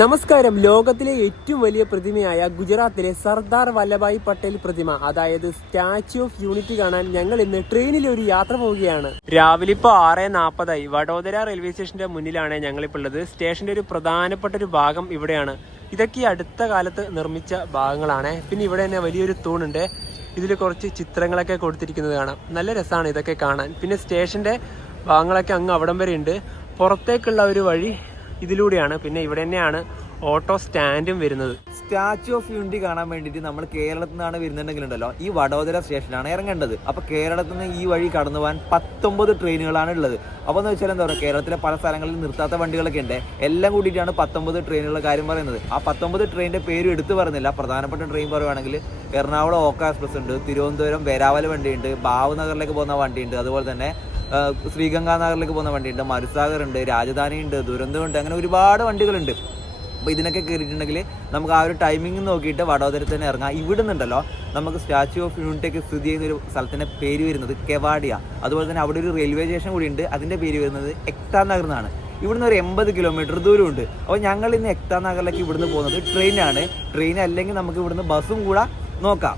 നമസ്കാരം. ലോകത്തിലെ ഏറ്റവും വലിയ പ്രതിമയായ ഗുജറാത്തിലെ സർദാർ വല്ലഭായ് പട്ടേൽ പ്രതിമ, അതായത് സ്റ്റാച്യു ഓഫ് യൂണിറ്റി കാണാൻ ഞങ്ങൾ ഇന്ന് ട്രെയിനിൽ ഒരു യാത്ര പോവുകയാണ്. രാവിലെ ഇപ്പോൾ 6:40 വഡോദര റെയിൽവേ സ്റ്റേഷന്റെ മുന്നിലാണ് ഞങ്ങളിപ്പോൾ ഉള്ളത്. സ്റ്റേഷന്റെ ഒരു പ്രധാനപ്പെട്ട ഒരു ഭാഗം ഇവിടെയാണ്. ഇതൊക്കെ അടുത്ത കാലത്ത് നിർമ്മിച്ച ഭാഗങ്ങളാണ്. പിന്നെ ഇവിടെ തന്നെ വലിയൊരു തൂണുണ്ട്. ഇതിൽ കുറച്ച് ചിത്രങ്ങളൊക്കെ കൊടുത്തിരിക്കുന്നത് കാണാം. നല്ല രസമാണ് ഇതൊക്കെ കാണാൻ. പിന്നെ സ്റ്റേഷന്റെ ഭാഗങ്ങളൊക്കെ അങ്ങ് അവിടം വരെ ഉണ്ട്. പുറത്തേക്കുള്ള ഒരു വഴി ഇതിലൂടെയാണ്. പിന്നെ ഇവിടെ തന്നെയാണ് ഓട്ടോ സ്റ്റാൻഡും വരുന്നത്. സ്റ്റാച്യു ഓഫ് യൂണിറ്റി കാണാൻ വേണ്ടിയിട്ട് നമ്മൾ കേരളത്തിൽ നിന്നാണ് വരുന്നുണ്ടെങ്കിലുണ്ടല്ലോ ഈ വഡോദര സ്റ്റേഷനിലാണ് ഇറങ്ങേണ്ടത്. അപ്പോൾ കേരളത്തിൽ നിന്ന് ഈ വഴി കടന്നു പോകാൻ 19 ട്രെയിനുകളാണ് ഉള്ളത്. അപ്പോൾ എന്ന് വെച്ചാൽ എന്താ പറയുക, കേരളത്തിലെ പല സ്ഥലങ്ങളിൽ നിർത്താത്ത വണ്ടികളൊക്കെ ഉണ്ട്. എല്ലാം കൂടിയിട്ടാണ് 19 ട്രെയിനുകളുടെ കാര്യം പറയുന്നത്. ആ 19 ട്രെയിനിൻ്റെ പേര് എടുത്തു പറയുന്നില്ല. പ്രധാനപ്പെട്ട ട്രെയിൻ പറയുവാണെങ്കിൽ എറണാകുളം ഓക്ക എക്സ്പ്രസ് ഉണ്ട്, തിരുവനന്തപുരം വേരാവൽ വണ്ടിയുണ്ട്, ഭാവ്നഗറിലേക്ക് പോകുന്ന വണ്ടിയുണ്ട്, അതുപോലെ തന്നെ ശ്രീഗംഗാനഗറിലേക്ക് പോകുന്ന വണ്ടിയുണ്ട്, മരുസാഗർ ഉണ്ട്, രാജധാനി ഉണ്ട്, ദുരന്തം ഉണ്ട്, അങ്ങനെ ഒരുപാട് വണ്ടികളുണ്ട്. അപ്പോൾ ഇതിനൊക്കെ കയറിയിട്ടുണ്ടെങ്കിൽ നമുക്ക് ആ ഒരു ടൈമിംഗ് നോക്കിയിട്ട് വഡോദരയിൽ തന്നെ ഇറങ്ങാം. ഇവിടെ നിന്നുണ്ടല്ലോ നമുക്ക് സ്റ്റാച്യു ഓഫ് യൂണിറ്റിയൊക്കെ സ്ഥിതി ചെയ്യുന്ന ഒരു സ്ഥലത്തിൻ്റെ പേര് വരുന്നത് കെവാഡിയ. അതുപോലെ തന്നെ അവിടെ ഒരു റെയിൽവേ സ്റ്റേഷൻ കൂടി ഉണ്ട്. അതിൻ്റെ പേര് വരുന്നത് എക്താ നഗർ എന്നാണ്. ഇവിടുന്ന് ഒരു 80 കിലോമീറ്റർ ദൂരമുണ്ട്. അപ്പോൾ ഞങ്ങൾ ഇന്ന് എക്താ നഗറിലേക്ക് ഇവിടുന്ന് പോകുന്നത് ട്രെയിനാണ്. ട്രെയിൻ അല്ലെങ്കിൽ നമുക്ക് ഇവിടുന്ന് ബസ്സും കൂടെ നോക്കാം.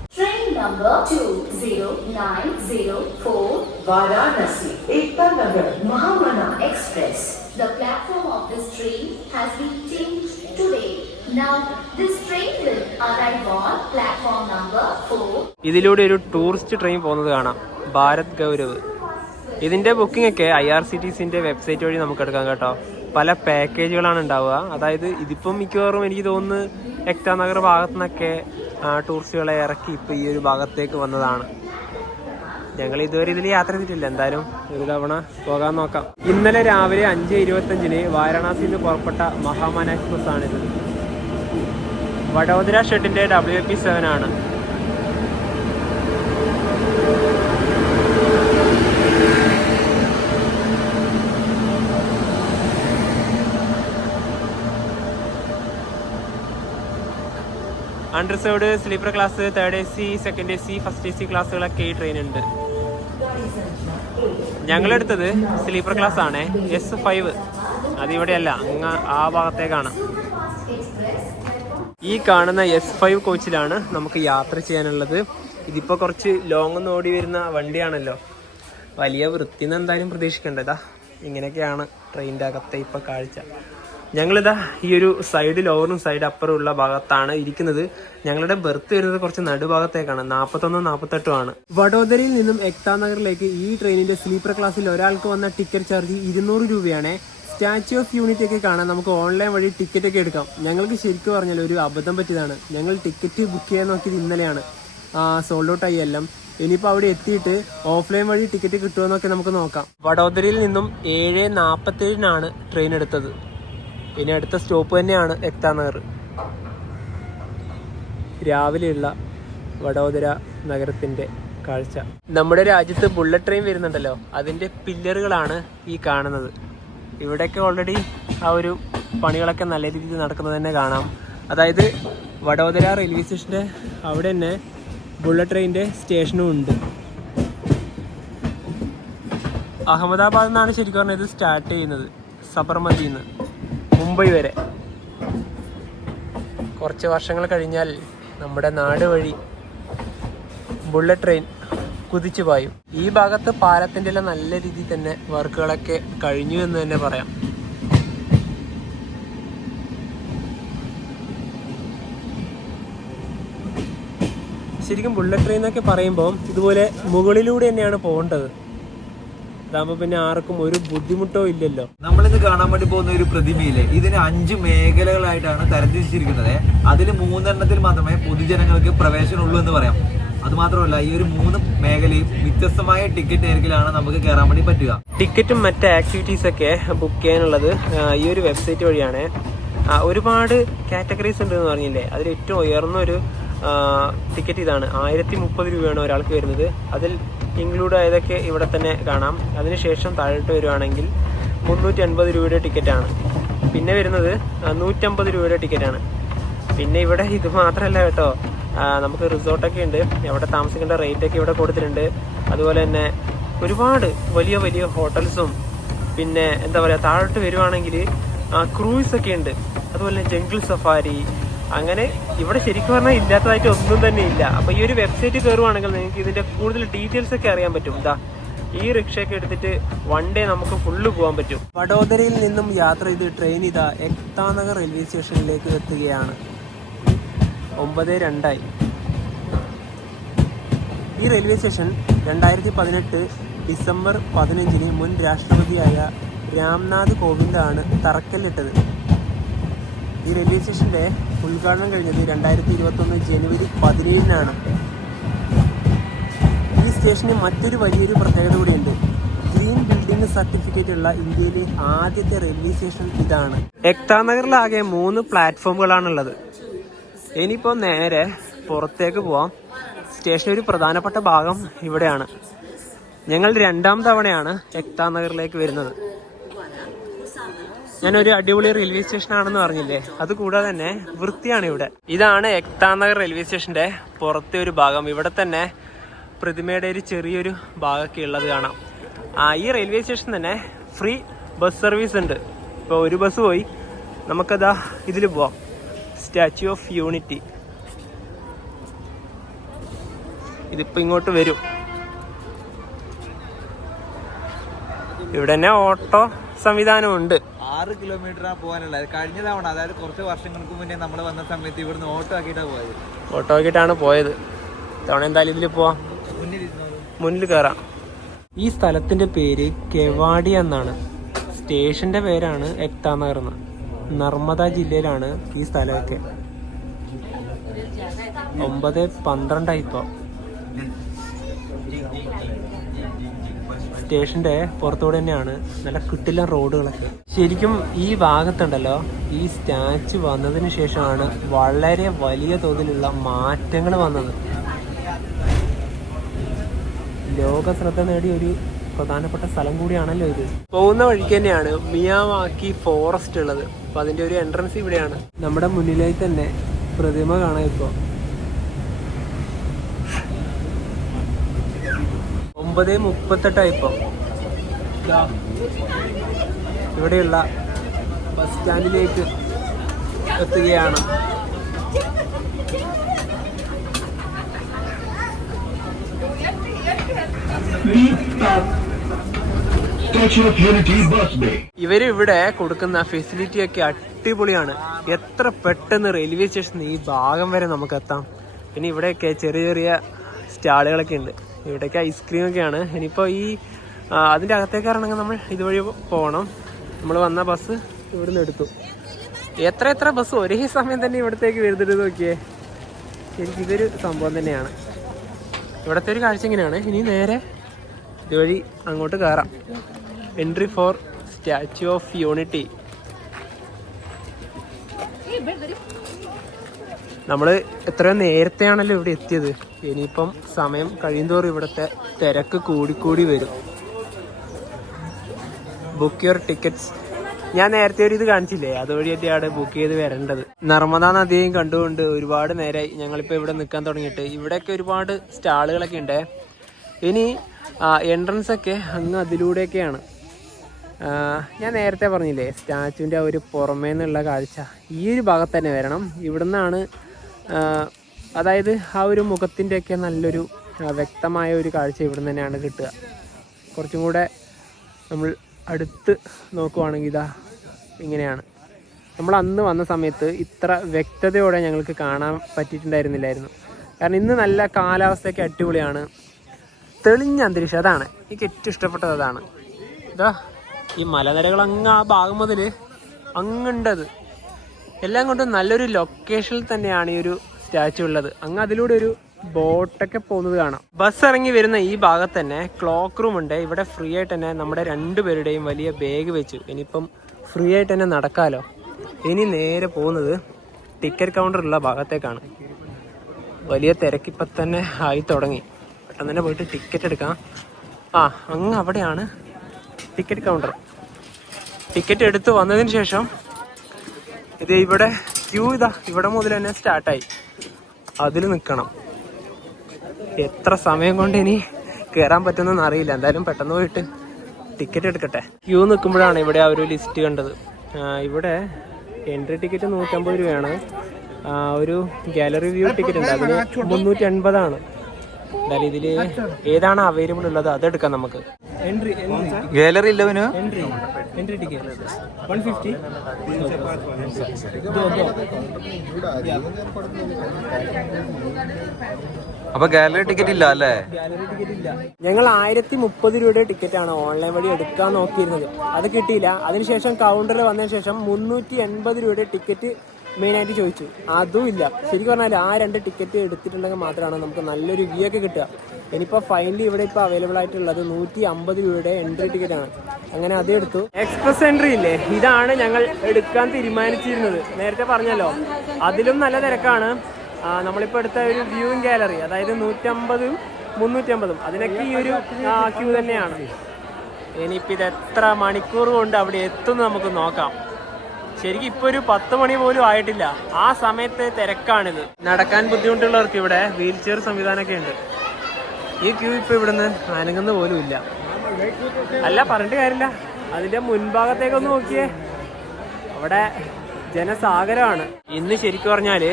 Number 20904 Varanasi, Ekta Nagar, Mahamana Express. The platform of this train has been changed today. Now, this train will arrive on platform number 4. ഇതിലൂടെ ഒരു ടൂറിസ്റ്റ് ട്രെയിൻ പോകുന്നത് കാണാം, ഭാരത് ഗൗരവ്. ഇതിന്റെ ബുക്കിംഗ് ഒക്കെ IRCTCന്റെ വെബ്സൈറ്റ് വഴി നമുക്ക് എടുക്കാം കേട്ടോ. പല പാക്കേജുകളാണ് ഉണ്ടാവുക. അതായത് ഇതിപ്പം മിക്കവാറും എനിക്ക് തോന്നുന്നു എക്താ നഗർ ഭാഗത്തു നിന്നൊക്കെ ടൂറിസ്റ്റുകളെ ഇറക്കി ഇപ്പോൾ ഈ ഒരു ഭാഗത്തേക്ക് വന്നതാണ്. ഞങ്ങൾ ഇതുവരെ ഇതിൽ യാത്ര ചെയ്തിട്ടില്ല. എന്തായാലും ഒരു തവണ പോകാൻ നോക്കാം. ഇന്നലെ രാവിലെ 5:25 വാരണാസിയിൽ നിന്ന് പുറപ്പെട്ട മഹാമാന എക്സ്പ്രസ് ആണിത്. വഡോദര ഷെഡിന്റെ WP7 ആണ്. Unreserved, sleeper class, third AC, second AC, first AC ക്ലാസ്സുകളൊക്കെ ഈ ട്രെയിൻ ഉണ്ട്. ഞങ്ങളെടുത്തത് സ്ലീപ്പർ ക്ലാസ് ആണ്, S5. അതിവിടെയല്ല, അങ്ങ് ആ ഭാഗത്തേക്കാണ്. ഈ കാണുന്ന S5 കോച്ചിലാണ് നമുക്ക് യാത്ര ചെയ്യാനുള്ളത്. ഇതിപ്പോൾ കുറച്ച് ലോങ് ഒന്ന് ഓടി വരുന്ന വണ്ടിയാണല്ലോ. വലിയ വൃത്തിന്ന് എന്തായാലും പ്രതീക്ഷിക്കേണ്ടതാ. ഇങ്ങനെയൊക്കെയാണ് ട്രെയിനിൻ്റെ അകത്തെ ഇപ്പോൾ കാഴ്ച. ഞങ്ങളിതാ ഈ ഒരു സൈഡ് ലോവറും സൈഡ് അപ്പറും ഉള്ള ഭാഗത്താണ് ഇരിക്കുന്നത്. ഞങ്ങളുടെ ബെർത്ത് വരുന്നത് കുറച്ച് നടുഭാഗത്തേക്കാണ്. 41, 48 ആണ്. വഡോദരയിൽ നിന്നും എക്താ നഗറിലേക്ക് ഈ ട്രെയിനിന്റെ സ്ലീപ്പർ ക്ലാസ്സിൽ ഒരാൾക്ക് വന്ന ടിക്കറ്റ് ചാർജ് 200 രൂപയാണ്. സ്റ്റാച്യു ഓഫ് യൂണിറ്റി ഒക്കെ കാണാൻ നമുക്ക് ഓൺലൈൻ വഴി ടിക്കറ്റ് ഒക്കെ എടുക്കാം. ഞങ്ങൾക്ക് ശരിക്കും പറഞ്ഞാൽ ഒരു അബദ്ധം പറ്റിയതാണ്. ഞങ്ങൾ ടിക്കറ്റ് ബുക്ക് ചെയ്യാൻ നോക്കിയത് ഇന്നലെയാണ്. സോൾഡ് ഔട്ട് ആയി എല്ലാം. ഇനിയിപ്പോൾ അവിടെ എത്തിയിട്ട് ഓഫ്ലൈൻ വഴി ടിക്കറ്റ് കിട്ടുമെന്നൊക്കെ നമുക്ക് നോക്കാം. വഡോദരയിൽ നിന്നും 7:47 ട്രെയിൻ എടുത്തത്. ഇനി അടുത്ത സ്റ്റോപ്പ് തന്നെയാണ് എക്താ നഗർ. രാവിലെയുള്ള വഡോദര നഗരത്തിന്റെ കാഴ്ച. നമ്മുടെ രാജ്യത്ത് ബുള്ളറ്റ് ട്രെയിൻ വരുന്നുണ്ടല്ലോ, അതിന്റെ പില്ലറുകളാണ് ഈ കാണുന്നത്. ഇവിടെയൊക്കെ ഓൾറെഡി ആ ഒരു പണികളൊക്കെ നല്ല രീതിയിൽ നടക്കുന്നത് തന്നെ കാണാം. അതായത് വഡോദര റെയിൽവേ സ്റ്റേഷന്റെ അവിടെ തന്നെ ബുള്ളറ്റ് ട്രെയിനിന്റെ സ്റ്റേഷനും ഉണ്ട്. അഹമ്മദാബാദിൽ നിന്നാണ് ശരിക്കും പറഞ്ഞാൽ ഇത് സ്റ്റാർട്ട് ചെയ്യുന്നത്. സബർമതിയിൽ നിന്ന് മുംബൈ വരെ. കുറച്ച് വർഷങ്ങൾ കഴിഞ്ഞാൽ നമ്മുടെ നാട് വഴി ബുള്ളറ്റ് ട്രെയിൻ കുതിച്ചു പായും. ഈ ഭാഗത്ത് പാലത്തിൻ്റെ എല്ലാം നല്ല രീതിയിൽ തന്നെ വർക്കുകളൊക്കെ കഴിഞ്ഞു എന്ന് തന്നെ പറയാം. ശരിക്കും ബുള്ളറ്റ് ട്രെയിൻ എന്നൊക്കെ പറയുമ്പോൾ ഇതുപോലെ മുകളിലൂടെ തന്നെയാണ് പോകേണ്ടത്. അതാകുമ്പോൾ പിന്നെ ആർക്കും ഒരു ബുദ്ധിമുട്ടോ ഇല്ലല്ലോ. നമ്മളിന്ന് കാണാൻ വേണ്ടി പോകുന്ന ഒരു പ്രതിമയിലെ ഇതിന് 5 മേഖലകളായിട്ടാണ് തരംതിരിച്ചിരിക്കുന്നത്. അതിൽ 3 എണ്ണത്തിൽ മാത്രമേ പൊതുജനങ്ങൾക്ക് പ്രവേശനമുള്ളൂ എന്ന് പറയാം. അതുമാത്രമല്ല, ഈ ഒരു 3 മേഖലയും വ്യത്യസ്തമായ ടിക്കറ്റ് നിരക്കിലാണ് നമുക്ക് കയറാൻ വേണ്ടി പറ്റുക. ടിക്കറ്റും മറ്റ് ആക്ടിവിറ്റീസ് ഒക്കെ ബുക്ക് ചെയ്യാനുള്ളത് ഈ ഒരു വെബ്സൈറ്റ് വഴിയാണ്. ഒരുപാട് കാറ്റഗറീസ് ഉണ്ട് എന്ന് പറഞ്ഞില്ലേ. അതിൽ ഏറ്റവും ഉയർന്ന ഒരു ടിക്കറ്റ് ഇതാണ്. 1030 രൂപയാണ് ഒരാൾക്ക് വരുന്നത്. അതിൽ ഇൻക്ലൂഡ് ആയതൊക്കെ ഇവിടെ തന്നെ കാണാം. അതിനുശേഷം താഴോട്ട് വരുവാണെങ്കിൽ 380 രൂപയുടെ ടിക്കറ്റാണ്. പിന്നെ വരുന്നത് 150 രൂപയുടെ ടിക്കറ്റാണ്. പിന്നെ ഇവിടെ ഇത് മാത്രമല്ല കേട്ടോ, നമുക്ക് റിസോർട്ടൊക്കെ ഉണ്ട്. അവിടെ താമസിക്കേണ്ട റേറ്റൊക്കെ ഇവിടെ കൊടുത്തിട്ടുണ്ട്. അതുപോലെ തന്നെ ഒരുപാട് വലിയ വലിയ ഹോട്ടൽസും പിന്നെ എന്താ പറയുക, താഴോട്ട് വരുവാണെങ്കിൽ ക്രൂയിസ് ഒക്കെ ഉണ്ട്, അതുപോലെ ജംഗിൾ സഫാരി. അങ്ങനെ ഇവിടെ ശരിക്കും പറഞ്ഞാൽ ഇല്ലാത്തതായിട്ട് ഒന്നും തന്നെ ഇല്ല. അപ്പോൾ ഈ ഒരു വെബ്സൈറ്റ് കയറുവാണെങ്കിൽ നിങ്ങൾക്ക് ഇതിന്റെ കൂടുതൽ ഡീറ്റെയിൽസ് ഒക്കെ അറിയാൻ പറ്റും. ഇതാ ഈ റിക്ഷയൊക്കെ എടുത്തിട്ട് വൺ ഡേ നമുക്ക് ഫുള്ള് പോകാൻ പറ്റും. വഡോദരയിൽ നിന്നും യാത്ര ചെയ്ത് ട്രെയിൻ ഇതാ എക്താനഗർ റെയിൽവേ സ്റ്റേഷനിലേക്ക് എത്തുകയാണ്. 9:02 ഈ റെയിൽവേ സ്റ്റേഷൻ 2018 ഡിസംബർ 15 മുൻ രാഷ്ട്രപതിയായ രാംനാഥ് കോവിന്ദാണ് തറക്കല്ലിട്ടത്. ഈ റെയിൽവേ സ്റ്റേഷന്റെ ഉദ്ഘാടനം കഴിഞ്ഞത് 2021 ജനുവരി 17 ഈ സ്റ്റേഷന് മറ്റൊരു വലിയൊരു പ്രത്യേകത കൂടിയുണ്ട്. ഗ്രീൻ ബിൽഡിംഗ് സർട്ടിഫിക്കറ്റ് ഉള്ള ഇന്ത്യയിലെ ആദ്യത്തെ റെയിൽവേ സ്റ്റേഷൻ ഇതാണ്. എക്താനഗറിലാകെ 3 പ്ലാറ്റ്ഫോമുകളാണുള്ളത്. ഇനിയിപ്പോൾ നേരെ പുറത്തേക്ക് പോവാം. സ്റ്റേഷൻ ഒരു പ്രധാനപ്പെട്ട ഭാഗം ഇവിടെയാണ്. ഞങ്ങൾ 2ാം തവണയാണ് എക്താനഗറിലേക്ക് വരുന്നത്. ഞാനൊരു അടിപൊളി റെയിൽവേ സ്റ്റേഷൻ ആണെന്ന് പറഞ്ഞില്ലേ, അതുകൂടാതെ തന്നെ വൃത്തിയാണ് ഇവിടെ. ഇതാണ് എക്താനഗർ റെയിൽവേ സ്റ്റേഷന്റെ പുറത്തെ ഒരു ഭാഗം. ഇവിടെ തന്നെ പ്രതിമയുടെ ഒരു ചെറിയൊരു ഭാഗമൊക്കെ ഉള്ളത് കാണാം. ഈ റെയിൽവേ സ്റ്റേഷൻ തന്നെ ഫ്രീ ബസ് സർവീസ് ഉണ്ട്. ഇപ്പോൾ ഒരു ബസ് പോയി, നമുക്കതാ ഇതിൽ പോവാം. Statue of unity. ഇതിപ്പോൾ ഇങ്ങോട്ട് വരും. ഇവിടെ തന്നെ ഓട്ടോ സംവിധാനമുണ്ട്. 6 കിലോമീറ്ററാണ് പോകാനുള്ളത്. കഴിഞ്ഞ തവണ, അതായത് കുറച്ച് വർഷങ്ങൾക്ക് മുന്നേ നമ്മൾ വന്ന സമയത്ത് ഇവിടുന്ന് ഓട്ടോ ആക്കിയിട്ടാണ് പോയത്. ഓട്ടോ ആക്കിയിട്ടാണ് പോയത്. തവണ എന്തായാലും ഇതിൽ പോവാം, മുന്നിൽ കയറാം. ഈ സ്ഥലത്തിന്റെ പേര് കെവാഡി എന്നാണ്. സ്റ്റേഷന്റെ പേരാണ് എക്താനഗർ എന്ന്. നർമ്മദ ജില്ലയിലാണ് ഈ സ്ഥലമൊക്കെ. 9:12 ഇപ്പോൾ. സ്റ്റേഷന്റെ പുറത്തുകൂടെ തന്നെയാണ് നല്ല കിട്ടില്ല റോഡുകളൊക്കെ. ശരിക്കും ഈ ഭാഗത്തുണ്ടല്ലോ, ഈ സ്റ്റാച്യു വന്നതിന് ശേഷമാണ് വളരെ വലിയ തോതിലുള്ള മാറ്റങ്ങൾ വന്നത്. ലോക ശ്രദ്ധ നേടിയ ഒരു പ്രധാനപ്പെട്ട സ്ഥലം കൂടിയാണല്ലോ ഇത്. പോകുന്ന വഴിക്ക് തന്നെയാണ് മിയാവാക്കി ഫോറസ്റ്റ് ഉള്ളത്. അപ്പൊ അതിന്റെ ഒരു എൻട്രൻസ് ഇവിടെയാണ്. നമ്മുടെ മുന്നിലായി തന്നെ പ്രതിമ കാണാം. ഇപ്പൊ 9:38 ഇപ്പൊ. ഇവിടെയുള്ള ബസ് സ്റ്റാൻഡിലേക്ക് എത്തുകയാണ്. ഇവര് ഇവിടെ കൊടുക്കുന്ന ഫെസിലിറ്റി ഒക്കെ അടിപൊളിയാണ്. എത്ര പെട്ടെന്ന് റെയിൽവേ സ്റ്റേഷൻ ഈ ഭാഗം വരെ നമുക്ക് എത്താം. പിന്നെ ഇവിടെയൊക്കെ ചെറിയ ചെറിയ സ്റ്റാളുകളൊക്കെ ഉണ്ട്. ഇവിടെയൊക്കെ ഐസ്ക്രീം ഒക്കെയാണ്. ഇനിയിപ്പോൾ ഈ അതിൻ്റെ അകത്തേക്ക് ഇറങ്ങുമ്പോൾ നമ്മൾ ഇതുവഴി പോകണം. നമ്മൾ വന്ന ബസ് ഇവിടുന്ന് എടുത്തു. എത്ര ബസ് ഒരേ സമയം തന്നെ ഇവിടത്തേക്ക് വരുന്നുണ്ട് നോക്കിയേ. എനിക്കിതൊരു സംഭവം തന്നെയാണ്. ഇവിടുത്തെ ഒരു കാഴ്ച ഇങ്ങനെയാണ്. ഇനി നേരെ ഇതുവഴി അങ്ങോട്ട് കയറാം. Entry four statue of unity. നമ്മൾ എത്രയോ നേരത്തെയാണല്ലോ ഇവിടെ എത്തിയത്. ഇനിയിപ്പം സമയം കഴിയുന്തോറും ഇവിടുത്തെ തിരക്ക് കൂടിക്കൂടി വരും. Book your tickets. ഞാൻ നേരത്തെ ഒരു ഇത് കാണിച്ചില്ലേ, അതുവഴിയൊക്കെയാണ് ബുക്ക് ചെയ്ത് വരേണ്ടത്. നർമ്മദാ നദിയും കണ്ടുകൊണ്ട് ഒരുപാട് നേരമായി ഞങ്ങളിപ്പോൾ ഇവിടെ നിൽക്കാൻ തുടങ്ങിയിട്ട്. ഇവിടെയൊക്കെ ഒരുപാട് സ്റ്റാളുകളൊക്കെ ഉണ്ട്. ഇനി എൻട്രൻസ് ഒക്കെ അങ്ങ് അതിലൂടെയൊക്കെയാണ്. ഞാൻ നേരത്തെ പറഞ്ഞില്ലേ, സ്റ്റാച്യുവിൻ്റെ ആ ഒരു പുറമേ നിന്നുള്ള കാഴ്ച ഈ ഒരു ഭാഗത്ത് തന്നെ വരണം. ഇവിടുന്നാണ്, അതായത് ആ ഒരു മുഖത്തിൻ്റെയൊക്കെ നല്ലൊരു വ്യക്തമായ ഒരു കാഴ്ച ഇവിടുന്ന് തന്നെയാണ് കിട്ടുക. കുറച്ചും കൂടെ നമ്മൾ അടുത്ത് നോക്കുവാണെങ്കിൽ ഇതാ ഇങ്ങനെയാണ്. നമ്മൾ അന്ന് വന്ന സമയത്ത് ഇത്ര വ്യക്തതയോടെ ഞങ്ങൾക്ക് കാണാൻ പറ്റിയിട്ടുണ്ടായിരുന്നില്ലായിരുന്നു. കാരണം ഇന്ന് നല്ല കാലാവസ്ഥയൊക്കെ അടിപൊളിയാണ്, തെളിഞ്ഞ അന്തരീക്ഷം. അതാണ് എനിക്ക് ഏറ്റവും ഇഷ്ടപ്പെട്ടത്. അതാണ് ഇതാ ഈ മലനിരകൾ അങ്ങ് ആ ഭാഗം മുതൽ അങ്ങുണ്ടത്. എല്ലാം കൊണ്ടും നല്ലൊരു ലൊക്കേഷനിൽ തന്നെയാണ് ഈ ഒരു സ്റ്റാച്യു ഉള്ളത്. അങ്ങ് അതിലൂടെ ഒരു ബോട്ടൊക്കെ പോകുന്നത് കാണാം. ബസ് ഇറങ്ങി വരുന്ന ഈ ഭാഗത്ത് തന്നെ ക്ലോക്ക് റൂം ഉണ്ട്. ഇവിടെ ഫ്രീ ആയിട്ട് തന്നെ നമ്മുടെ 2 പേരുടെയും വലിയ ബാഗ് വെച്ചു. ഇനിയിപ്പം ഫ്രീ ആയിട്ട് തന്നെ നടക്കാമല്ലോ. ഇനി നേരെ പോകുന്നത് ടിക്കറ്റ് കൗണ്ടറുള്ള ഭാഗത്തേക്കാണ്. വലിയ തിരക്കിപ്പം തന്നെ ആയി തുടങ്ങി. പെട്ടെന്ന് തന്നെ പോയിട്ട് ടിക്കറ്റ് എടുക്കാം. അങ്ങ് അവിടെയാണ് ടിക്കറ്റ് കൗണ്ടർ. ടിക്കറ്റ് എടുത്ത് വന്നതിന് ശേഷം ഇത് ഇവിടെ ക്യൂ ഇവിടെ മുതൽ തന്നെ സ്റ്റാർട്ടായി. അതിൽ നിൽക്കണം. എത്ര സമയം കൊണ്ട് ഇനി കയറാൻ പറ്റുമെന്നൊന്നും അറിയില്ല. എന്തായാലും പെട്ടെന്ന് പോയിട്ട് ടിക്കറ്റ് എടുക്കട്ടെ. ക്യൂ നിൽക്കുമ്പോഴാണ് ഇവിടെ ആ ഒരു ലിസ്റ്റ് കണ്ടത്. ഇവിടെ എൻട്രി ടിക്കറ്റ് 150 രൂപയാണ്. ഒരു ഗാലറി വ്യൂ ടിക്കറ്റ് ഉണ്ട്, അതിന് 380 എന്തായാലും ഇതിൽ ഏതാണ് അവൈലബിൾ ഉള്ളത് അതെടുക്കാം നമുക്ക്. എൻട്രി ഗാലറി ഇല്ലവന് എൻട്രി ടിക്കറ്റ് 150. അപ്പൊ ഗാലറി ടിക്കറ്റ് ഇല്ല അല്ലേ? ഗാലറി ടിക്കറ്റ് ഇല്ല. ഞങ്ങൾ 1030 രൂപയുടെ ടിക്കറ്റാണ് ഓൺലൈൻ വഴി എടുക്കാൻ നോക്കിയിരുന്നത്, അത് കിട്ടിയില്ല. അതിനുശേഷം കൗണ്ടറിൽ വന്നതിന് ശേഷം 380 രൂപയുടെ ടിക്കറ്റ് മെയിനായിട്ട് ചോദിച്ചു, അതും ഇല്ല. ശരിക്കും പറഞ്ഞാൽ ആ 2 ടിക്കറ്റ് എടുത്തിട്ടുണ്ടെങ്കിൽ മാത്രമാണ് നമുക്ക് നല്ലൊരു വ്യൂ ഒക്കെ കിട്ടുക. ഇനിയിപ്പോൾ ഫൈനലി ഇവിടെ ഇപ്പോൾ അവൈലബിൾ ആയിട്ടുള്ളത് 150 രൂപയുടെ എൻട്രി ടിക്കറ്റാണ്. അങ്ങനെ അത് എടുത്തു. എക്സ്പ്രസ് എൻട്രി ഇല്ലേ, ഇതാണ് ഞങ്ങൾ എടുക്കാൻ തീരുമാനിച്ചിരുന്നത്. നേരത്തെ പറഞ്ഞല്ലോ, അതിലും നല്ല തിരക്കാണ്. നമ്മളിപ്പോൾ എടുത്ത ഒരു വ്യൂയിങ് ഗാലറി, അതായത് 150 350 അതിനൊക്കെ ഈ ഒരു ക്യൂ തന്നെയാണ്. ഇനിയിപ്പോൾ ഇത് എത്ര മണിക്കൂർ കൊണ്ട് അവിടെ എത്തുമെന്ന് നമുക്ക് നോക്കാം. ശരിക്കും ഇപ്പോൾ ഒരു 10 മണി പോലും ആയിട്ടില്ല, ആ സമയത്ത് തിരക്കാണിത്. നടക്കാൻ ബുദ്ധിമുട്ടുള്ളവർക്ക് ഇവിടെ വീൽ ചെയർ സംവിധാനമൊക്കെ ഉണ്ട്. ഈ ക്യൂ ഇപ്പോൾ ഇവിടുന്ന് അനങ്ങുന്ന പോലും ഇല്ല. അല്ല, പറഞ്ഞിട്ട് കാര്യമില്ല, അതിൻ്റെ മുൻഭാഗത്തേക്കൊന്ന് നോക്കിയേ, അവിടെ ജനസാഗരമാണ്. ഇന്ന് ശരിക്കും പറഞ്ഞാൽ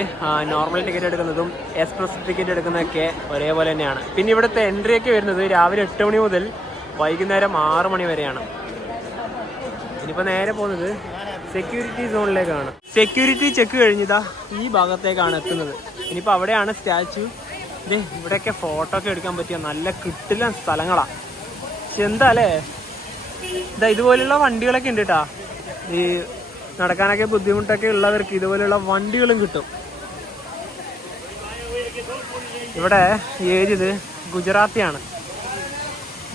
നോർമൽ ടിക്കറ്റ് എടുക്കുന്നതും എക്സ്പ്രസ് ടിക്കറ്റ് എടുക്കുന്നതൊക്കെ ഒരേപോലെ തന്നെയാണ്. പിന്നെ ഇവിടുത്തെ എൻട്രി ഒക്കെ വരുന്നത് രാവിലെ 8 മണി മുതൽ വൈകുന്നേരം 6 മണി വരെയാണ്. ഇനിയിപ്പോൾ നേരെ പോകുന്നത് സെക്യൂരിറ്റി സോണിലേക്കാണ്. സെക്യൂരിറ്റി ചെക്ക് കഴിഞ്ഞതാ ഈ ഭാഗത്തേക്കാണ് എത്തുന്നത്. ഇനിയിപ്പോൾ അവിടെയാണ് സ്റ്റാച്യു. ഇവിടെയൊക്കെ ഫോട്ടോ ഒക്കെ എടുക്കാൻ പറ്റിയ നല്ല കിട്ടില്ല സ്ഥലങ്ങളാണ്. പക്ഷെ എന്താ അല്ലേ, ഇതുപോലുള്ള വണ്ടികളൊക്കെ ഉണ്ട് കേട്ടാ. ഈ നടക്കാനൊക്കെ ബുദ്ധിമുട്ടൊക്കെ ഉള്ളവർക്ക് ഇതുപോലെയുള്ള വണ്ടികളും കിട്ടും. ഇവിടെ ഏത് ഗുജറാത്തിയാണ്.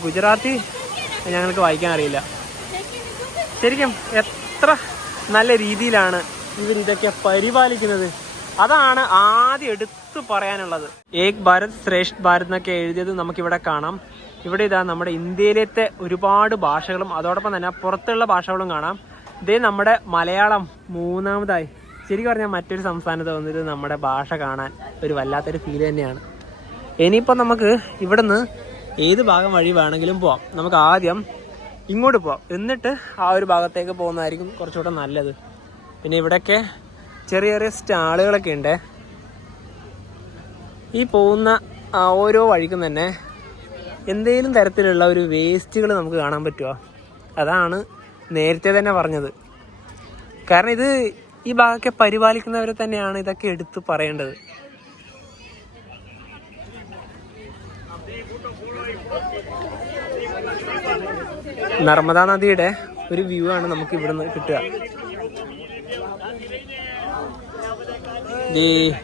ഗുജറാത്തി ഞങ്ങൾക്ക് വായിക്കാൻ അറിയില്ല. ശരിക്കും എത്ര നല്ല രീതിയിലാണ് ഇവരിതൊക്കെ പരിപാലിക്കുന്നത്, അതാണ് ആദ്യം എടുത്തു പറയാനുള്ളത്. ഏക് ഭാരത് ശ്രേഷ്ഠ് ഭാരത് എന്നൊക്കെ എഴുതിയത് നമുക്കിവിടെ കാണാം. ഇവിടെ ഇതാ നമ്മുടെ ഇന്ത്യയിലത്തെ ഒരുപാട് ഭാഷകളും അതോടൊപ്പം തന്നെ പുറത്തുള്ള ഭാഷകളും കാണാം. ഇതേ നമ്മുടെ മലയാളം 3ാമതായി. ശരിക്കും പറഞ്ഞാൽ മറ്റൊരു സംസ്ഥാനത്ത് വന്നിട്ട് നമ്മുടെ ഭാഷ കാണാൻ ഒരു വല്ലാത്തൊരു ഫീൽ തന്നെയാണ്. ഇനിയിപ്പോൾ നമുക്ക് ഇവിടുന്ന് ഏത് ഭാഗം വഴി വേണമെങ്കിലും പോവാം. നമുക്ക് ആദ്യം ഇങ്ങോട്ട് പോവാം, എന്നിട്ട് ആ ഒരു ഭാഗത്തേക്ക് പോകുന്നതായിരിക്കും കുറച്ചുകൂടെ നല്ലത്. പിന്നെ ഇവിടെയൊക്കെ ചെറിയ ചെറിയ സ്റ്റാളുകളൊക്കെ ഉണ്ട്. ഈ പോകുന്ന ഓരോ വഴിക്കും തന്നെ എന്തെങ്കിലും തരത്തിലുള്ള ഒരു വേസ്റ്റുകൾ നമുക്ക് കാണാൻ പറ്റുമോ, അതാണ് നേരത്തെ തന്നെ പറഞ്ഞത്. കാരണം ഇത് ഈ ഭാഗമൊക്കെ പരിപാലിക്കുന്നവരെ തന്നെയാണ് ഇതൊക്കെ എടുത്ത് പറയേണ്ടത്. നർമ്മദാ നദിയുടെ ഒരു വ്യൂ ആണ് നമുക്ക് ഇവിടുന്ന് കിട്ടുക.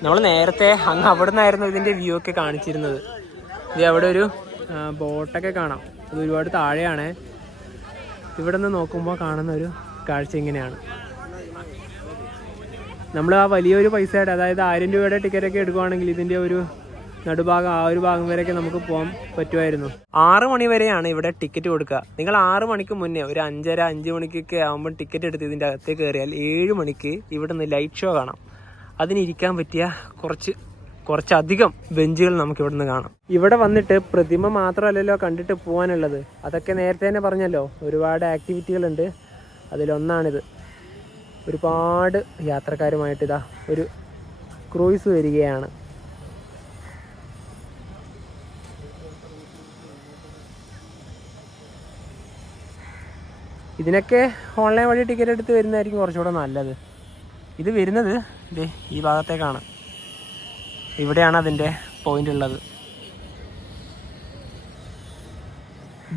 നമ്മൾ നേരത്തെ അങ്ങ് അവിടെ നിന്നായിരുന്നു ഇതിൻ്റെ വ്യൂ ഒക്കെ കാണിച്ചിരുന്നത്. ഇത് അവിടെ ഒരു ബോട്ടൊക്കെ കാണാം, അത് ഒരുപാട് താഴെയാണ്. ഇവിടെ നിന്ന് നോക്കുമ്പോൾ കാണുന്ന ഒരു കാഴ്ച ഇങ്ങനെയാണ്. നമ്മൾ ആ വലിയൊരു പൈസയുടെ, അതായത് 1000 രൂപയുടെ ടിക്കറ്റൊക്കെ എടുക്കുകയാണെങ്കിൽ ഇതിൻ്റെ ഒരു നടുഭാഗം, ആ ഒരു ഭാഗം വരെയൊക്കെ നമുക്ക് പോകാൻ പറ്റുമായിരുന്നു. 6 മണി വരെയാണ് ഇവിടെ ടിക്കറ്റ് കൊടുക്കുക. നിങ്ങൾ 6 മണിക്ക് മുന്നേ ഒരു 5:30 മണിക്കൊക്കെ ആകുമ്പോൾ ടിക്കറ്റ് എടുത്ത് ഇതിൻ്റെ അകത്തേക്ക് കയറിയാൽ 7 മണിക്ക് ഇവിടെ നിന്ന് ലൈറ്റ് ഷോ കാണാം. അതിനിരിക്കാൻ പറ്റിയ കുറച്ചധികം ബെഞ്ചുകൾ നമുക്ക് ഇവിടെ നിന്ന് കാണാം. ഇവിടെ വന്നിട്ട് പ്രതിമ മാത്രമല്ലല്ലോ കണ്ടിട്ട് പോകാനുള്ളത്, അതൊക്കെ നേരത്തെ തന്നെ പറഞ്ഞല്ലോ, ഒരുപാട് ആക്ടിവിറ്റികളുണ്ട്. അതിലൊന്നാണിത്. ഒരുപാട് യാത്രക്കാരുമായിട്ട് ഇതാ ഒരു ക്രൂയിസ് വരികയാണ്. ഇതിനൊക്കെ ഓൺലൈൻ വഴി ടിക്കറ്റ് എടുത്ത് വരുന്നതായിരിക്കും കുറച്ചുകൂടെ നല്ലത്. ഇത് വരുന്നത് ഈ ഭാഗത്തേക്കാണ്. ഇവിടെയാണ് അതിൻ്റെ പോയിന്റ് ഉള്ളത്.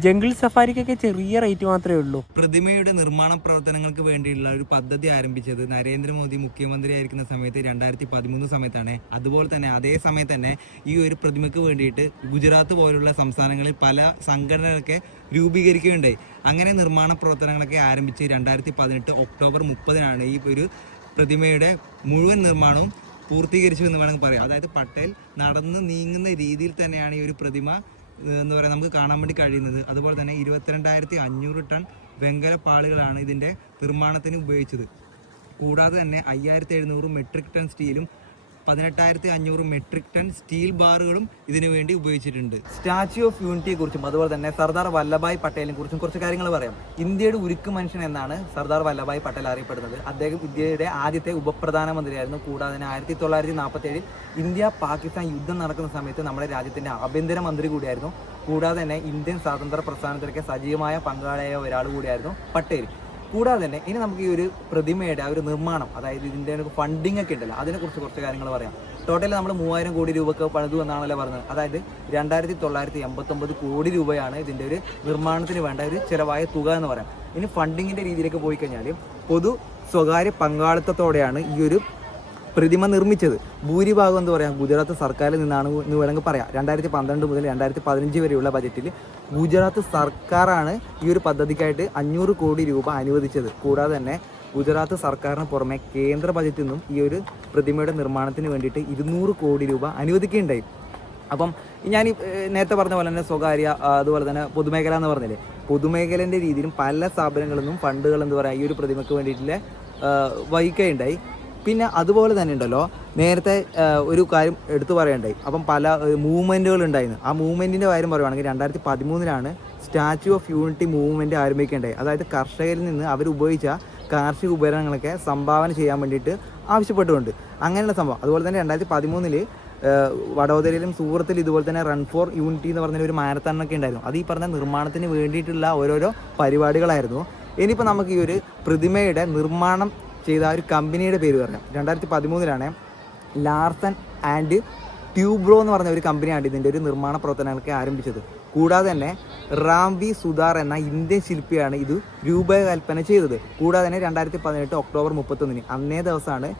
ജംഗിൾ സഫാരിക്കൊക്കെ ചെറിയ റേറ്റ് മാത്രമേ ഉള്ളൂ. പ്രതിമയുടെ നിർമ്മാണ പ്രവർത്തനങ്ങൾക്ക് വേണ്ടിയുള്ള ഒരു പദ്ധതി ആരംഭിച്ചത് നരേന്ദ്രമോദി മുഖ്യമന്ത്രി ആയിരിക്കുന്ന സമയത്ത് 2013 സമയത്താണ്. അതുപോലെ തന്നെ അതേ സമയത്ത് തന്നെ ഈ ഒരു പ്രതിമയ്ക്ക് വേണ്ടിയിട്ട് ഗുജറാത്ത് പോലുള്ള സംസ്ഥാനങ്ങളിൽ പല സംഘടനകളൊക്കെ രൂപീകരിക്കുകയുണ്ടായി. അങ്ങനെ നിർമ്മാണ പ്രവർത്തനങ്ങളൊക്കെ ആരംഭിച്ച് 2018 ഒക്ടോബർ 30-നാണ് ഈ ഒരു പ്രതിമയുടെ മുഴുവൻ നിർമ്മാണവും പൂർത്തീകരിച്ചു എന്ന് വേണമെങ്കിൽ പറയാം. അതായത് പട്ടേൽ നടന്ന് നീങ്ങുന്ന രീതിയിൽ തന്നെയാണ് ഈ ഒരു പ്രതിമ എന്ന് പറയുക നമുക്ക് കാണാൻ വേണ്ടി കഴിയുന്നത്. അതുപോലെ തന്നെ 22,500 ടൺ വെങ്കലപ്പാളികളാണ് ഇതിൻ്റെ നിർമ്മാണത്തിന് ഉപയോഗിച്ചത്. കൂടാതെ തന്നെ 5,700 മെട്രിക് ടൺ സ്റ്റീലും 18,500 മെട്രിക് ടൺ സ്റ്റീൽ ബാറുകളും ഇതിനു വേണ്ടി ഉപയോഗിച്ചിട്ടുണ്ട്. സ്റ്റാച്യു ഓഫ് യൂണിറ്റിയെ കുറിച്ചും അതുപോലെ തന്നെ സർദാർ വല്ലഭായ് പട്ടേലിനെ കുറിച്ചും കുറച്ച് കാര്യങ്ങൾ പറയാം. ഇന്ത്യയുടെ ഉരുക്ക് മനുഷ്യൻ എന്നാണ് സർദാർ വല്ലഭായ് പട്ടേൽ അറിയപ്പെടുന്നത്. അദ്ദേഹം ഇന്ത്യയുടെ ആദ്യത്തെ ഉപപ്രധാനമന്ത്രിയായിരുന്നു. കൂടാതെ 1947 ഇന്ത്യ പാകിസ്ഥാൻ യുദ്ധം നടക്കുന്ന സമയത്ത് നമ്മുടെ രാജ്യത്തിന്റെ ആഭ്യന്തരമന്ത്രി കൂടിയായിരുന്നു. കൂടാതെ തന്നെ ഇന്ത്യൻ സ്വാതന്ത്ര്യ പ്രസ്ഥാനത്തിലൊക്കെ സജീവമായ പങ്കാളിയായ ഒരാൾ കൂടിയായിരുന്നു പട്ടേൽ. കൂടാതെ തന്നെ ഇനി നമുക്ക് ഈ ഒരു പ്രതിമയുടെ ആ ഒരു നിർമ്മാണം, അതായത് ഇതിൻ്റെ ഫണ്ടിങ് ഒക്കെ ഉണ്ടല്ലോ, അതിനെക്കുറിച്ച് കുറച്ച് കാര്യങ്ങൾ പറയാം. ടോട്ടൽ നമ്മൾ 3000 കോടി രൂപക്ക് പണിതു എന്നാണല്ലോ പറഞ്ഞത്. അതായത് 2989 കോടി രൂപയാണ് ഇതിൻ്റെ ഒരു നിർമ്മാണത്തിന് വേണ്ട ഒരു ചിലവായ തുക എന്ന് പറയാം. ഇനി ഫണ്ടിങ്ങിൻ്റെ രീതിയിലേക്ക് പോയി കഴിഞ്ഞാൽ പൊതു സ്വകാര്യ പങ്കാളിത്തത്തോടെയാണ് ഈ ഒരു പ്രതിമ നിർമ്മിച്ചത്. ഭൂരിഭാഗം എന്താ പറയുക ഗുജറാത്ത് സർക്കാരിൽ നിന്നാണ് എന്ന് വേണമെങ്കിൽ പറയാം. 2012 മുതൽ 2015 വരെയുള്ള ബജറ്റിൽ ഗുജറാത്ത് സർക്കാരാണ് ഈ ഒരു പദ്ധതിക്കായിട്ട് 500 കോടി രൂപ അനുവദിച്ചത്. കൂടാതെ തന്നെ ഗുജറാത്ത് സർക്കാരിന് പുറമെ കേന്ദ്ര ബജറ്റിൽ നിന്നും ഈ ഒരു പ്രതിമയുടെ നിർമ്മാണത്തിന് വേണ്ടിയിട്ട് 200 കോടി രൂപ അനുവദിക്കുകയുണ്ടായി. അപ്പം ഞാൻ നേരത്തെ പറഞ്ഞ പോലെ തന്നെ സ്വകാര്യ അതുപോലെ തന്നെ പൊതുമേഖല എന്ന് പറഞ്ഞില്ലേ, പൊതുമേഖലേൻ്റെ രീതിയിലും പല സ്ഥാപനങ്ങളിൽ നിന്നും ഫണ്ടുകൾ എന്താ പറയുക ഈ ഒരു പ്രതിമയ്ക്ക് വേണ്ടിയിട്ടുള്ള വഹിക്കുകയുണ്ടായി. പിന്നെ അതുപോലെ തന്നെ ഉണ്ടല്ലോ, നേരത്തെ ഒരു കാര്യം എടുത്തു പറയണ്ടായി. അപ്പം പല മൂവ്മെൻറ്റുകൾ ഉണ്ടായിരുന്നു. ആ മൂവ്മെൻറ്റിൻ്റെ കാര്യം പറയുവാണെങ്കിൽ 2013 സ്റ്റാച്യു ഓഫ് യൂണിറ്റി മൂവ്മെൻറ്റ് ആരംഭിക്കേണ്ടായി. അതായത് കർഷകരിൽ നിന്ന് അവർ ഉപയോഗിച്ച കാർഷിക ഉപകരണങ്ങളൊക്കെ സംഭാവന ചെയ്യാൻ വേണ്ടിയിട്ട് ആവശ്യപ്പെട്ടുകൊണ്ട് അങ്ങനെയുള്ള സംഭവം. അതുപോലെ തന്നെ 2013 വഡോദരയിലും സൂറത്തിലും ഇതുപോലെ തന്നെ റൺ ഫോർ യൂണിറ്റി എന്ന് പറഞ്ഞ ഒരു മാരത്തണൊക്കെ ഉണ്ടായിരുന്നു. അത് ഈ പറഞ്ഞ നിർമ്മാണത്തിന് വേണ്ടിയിട്ടുള്ള ഓരോരോ പരിപാടികളായിരുന്നു. ഇനിയിപ്പോൾ നമുക്ക് ഈ ഒരു പ്രതിമയുടെ നിർമ്മാണം ചെയ്ത ഒരു കമ്പനിയുടെ പേര് പറയാം. 2013 ലാർസൻ ആൻഡ് ട്യൂബ്രോ എന്ന് പറഞ്ഞ ഒരു കമ്പനിയാണ് ഇതിൻ്റെ ഒരു നിർമ്മാണ പ്രവർത്തനങ്ങളൊക്കെ ആരംഭിച്ചത്. കൂടാതെ തന്നെ റാംവി സുധാർ എന്ന ഇന്ത്യൻ ശില്പിയാണ് ഇത് രൂപകൽപ്പന ചെയ്തത്. കൂടാതെ തന്നെ 2018 ഒക്ടോബർ 31 അന്നേ ദിവസമാണ്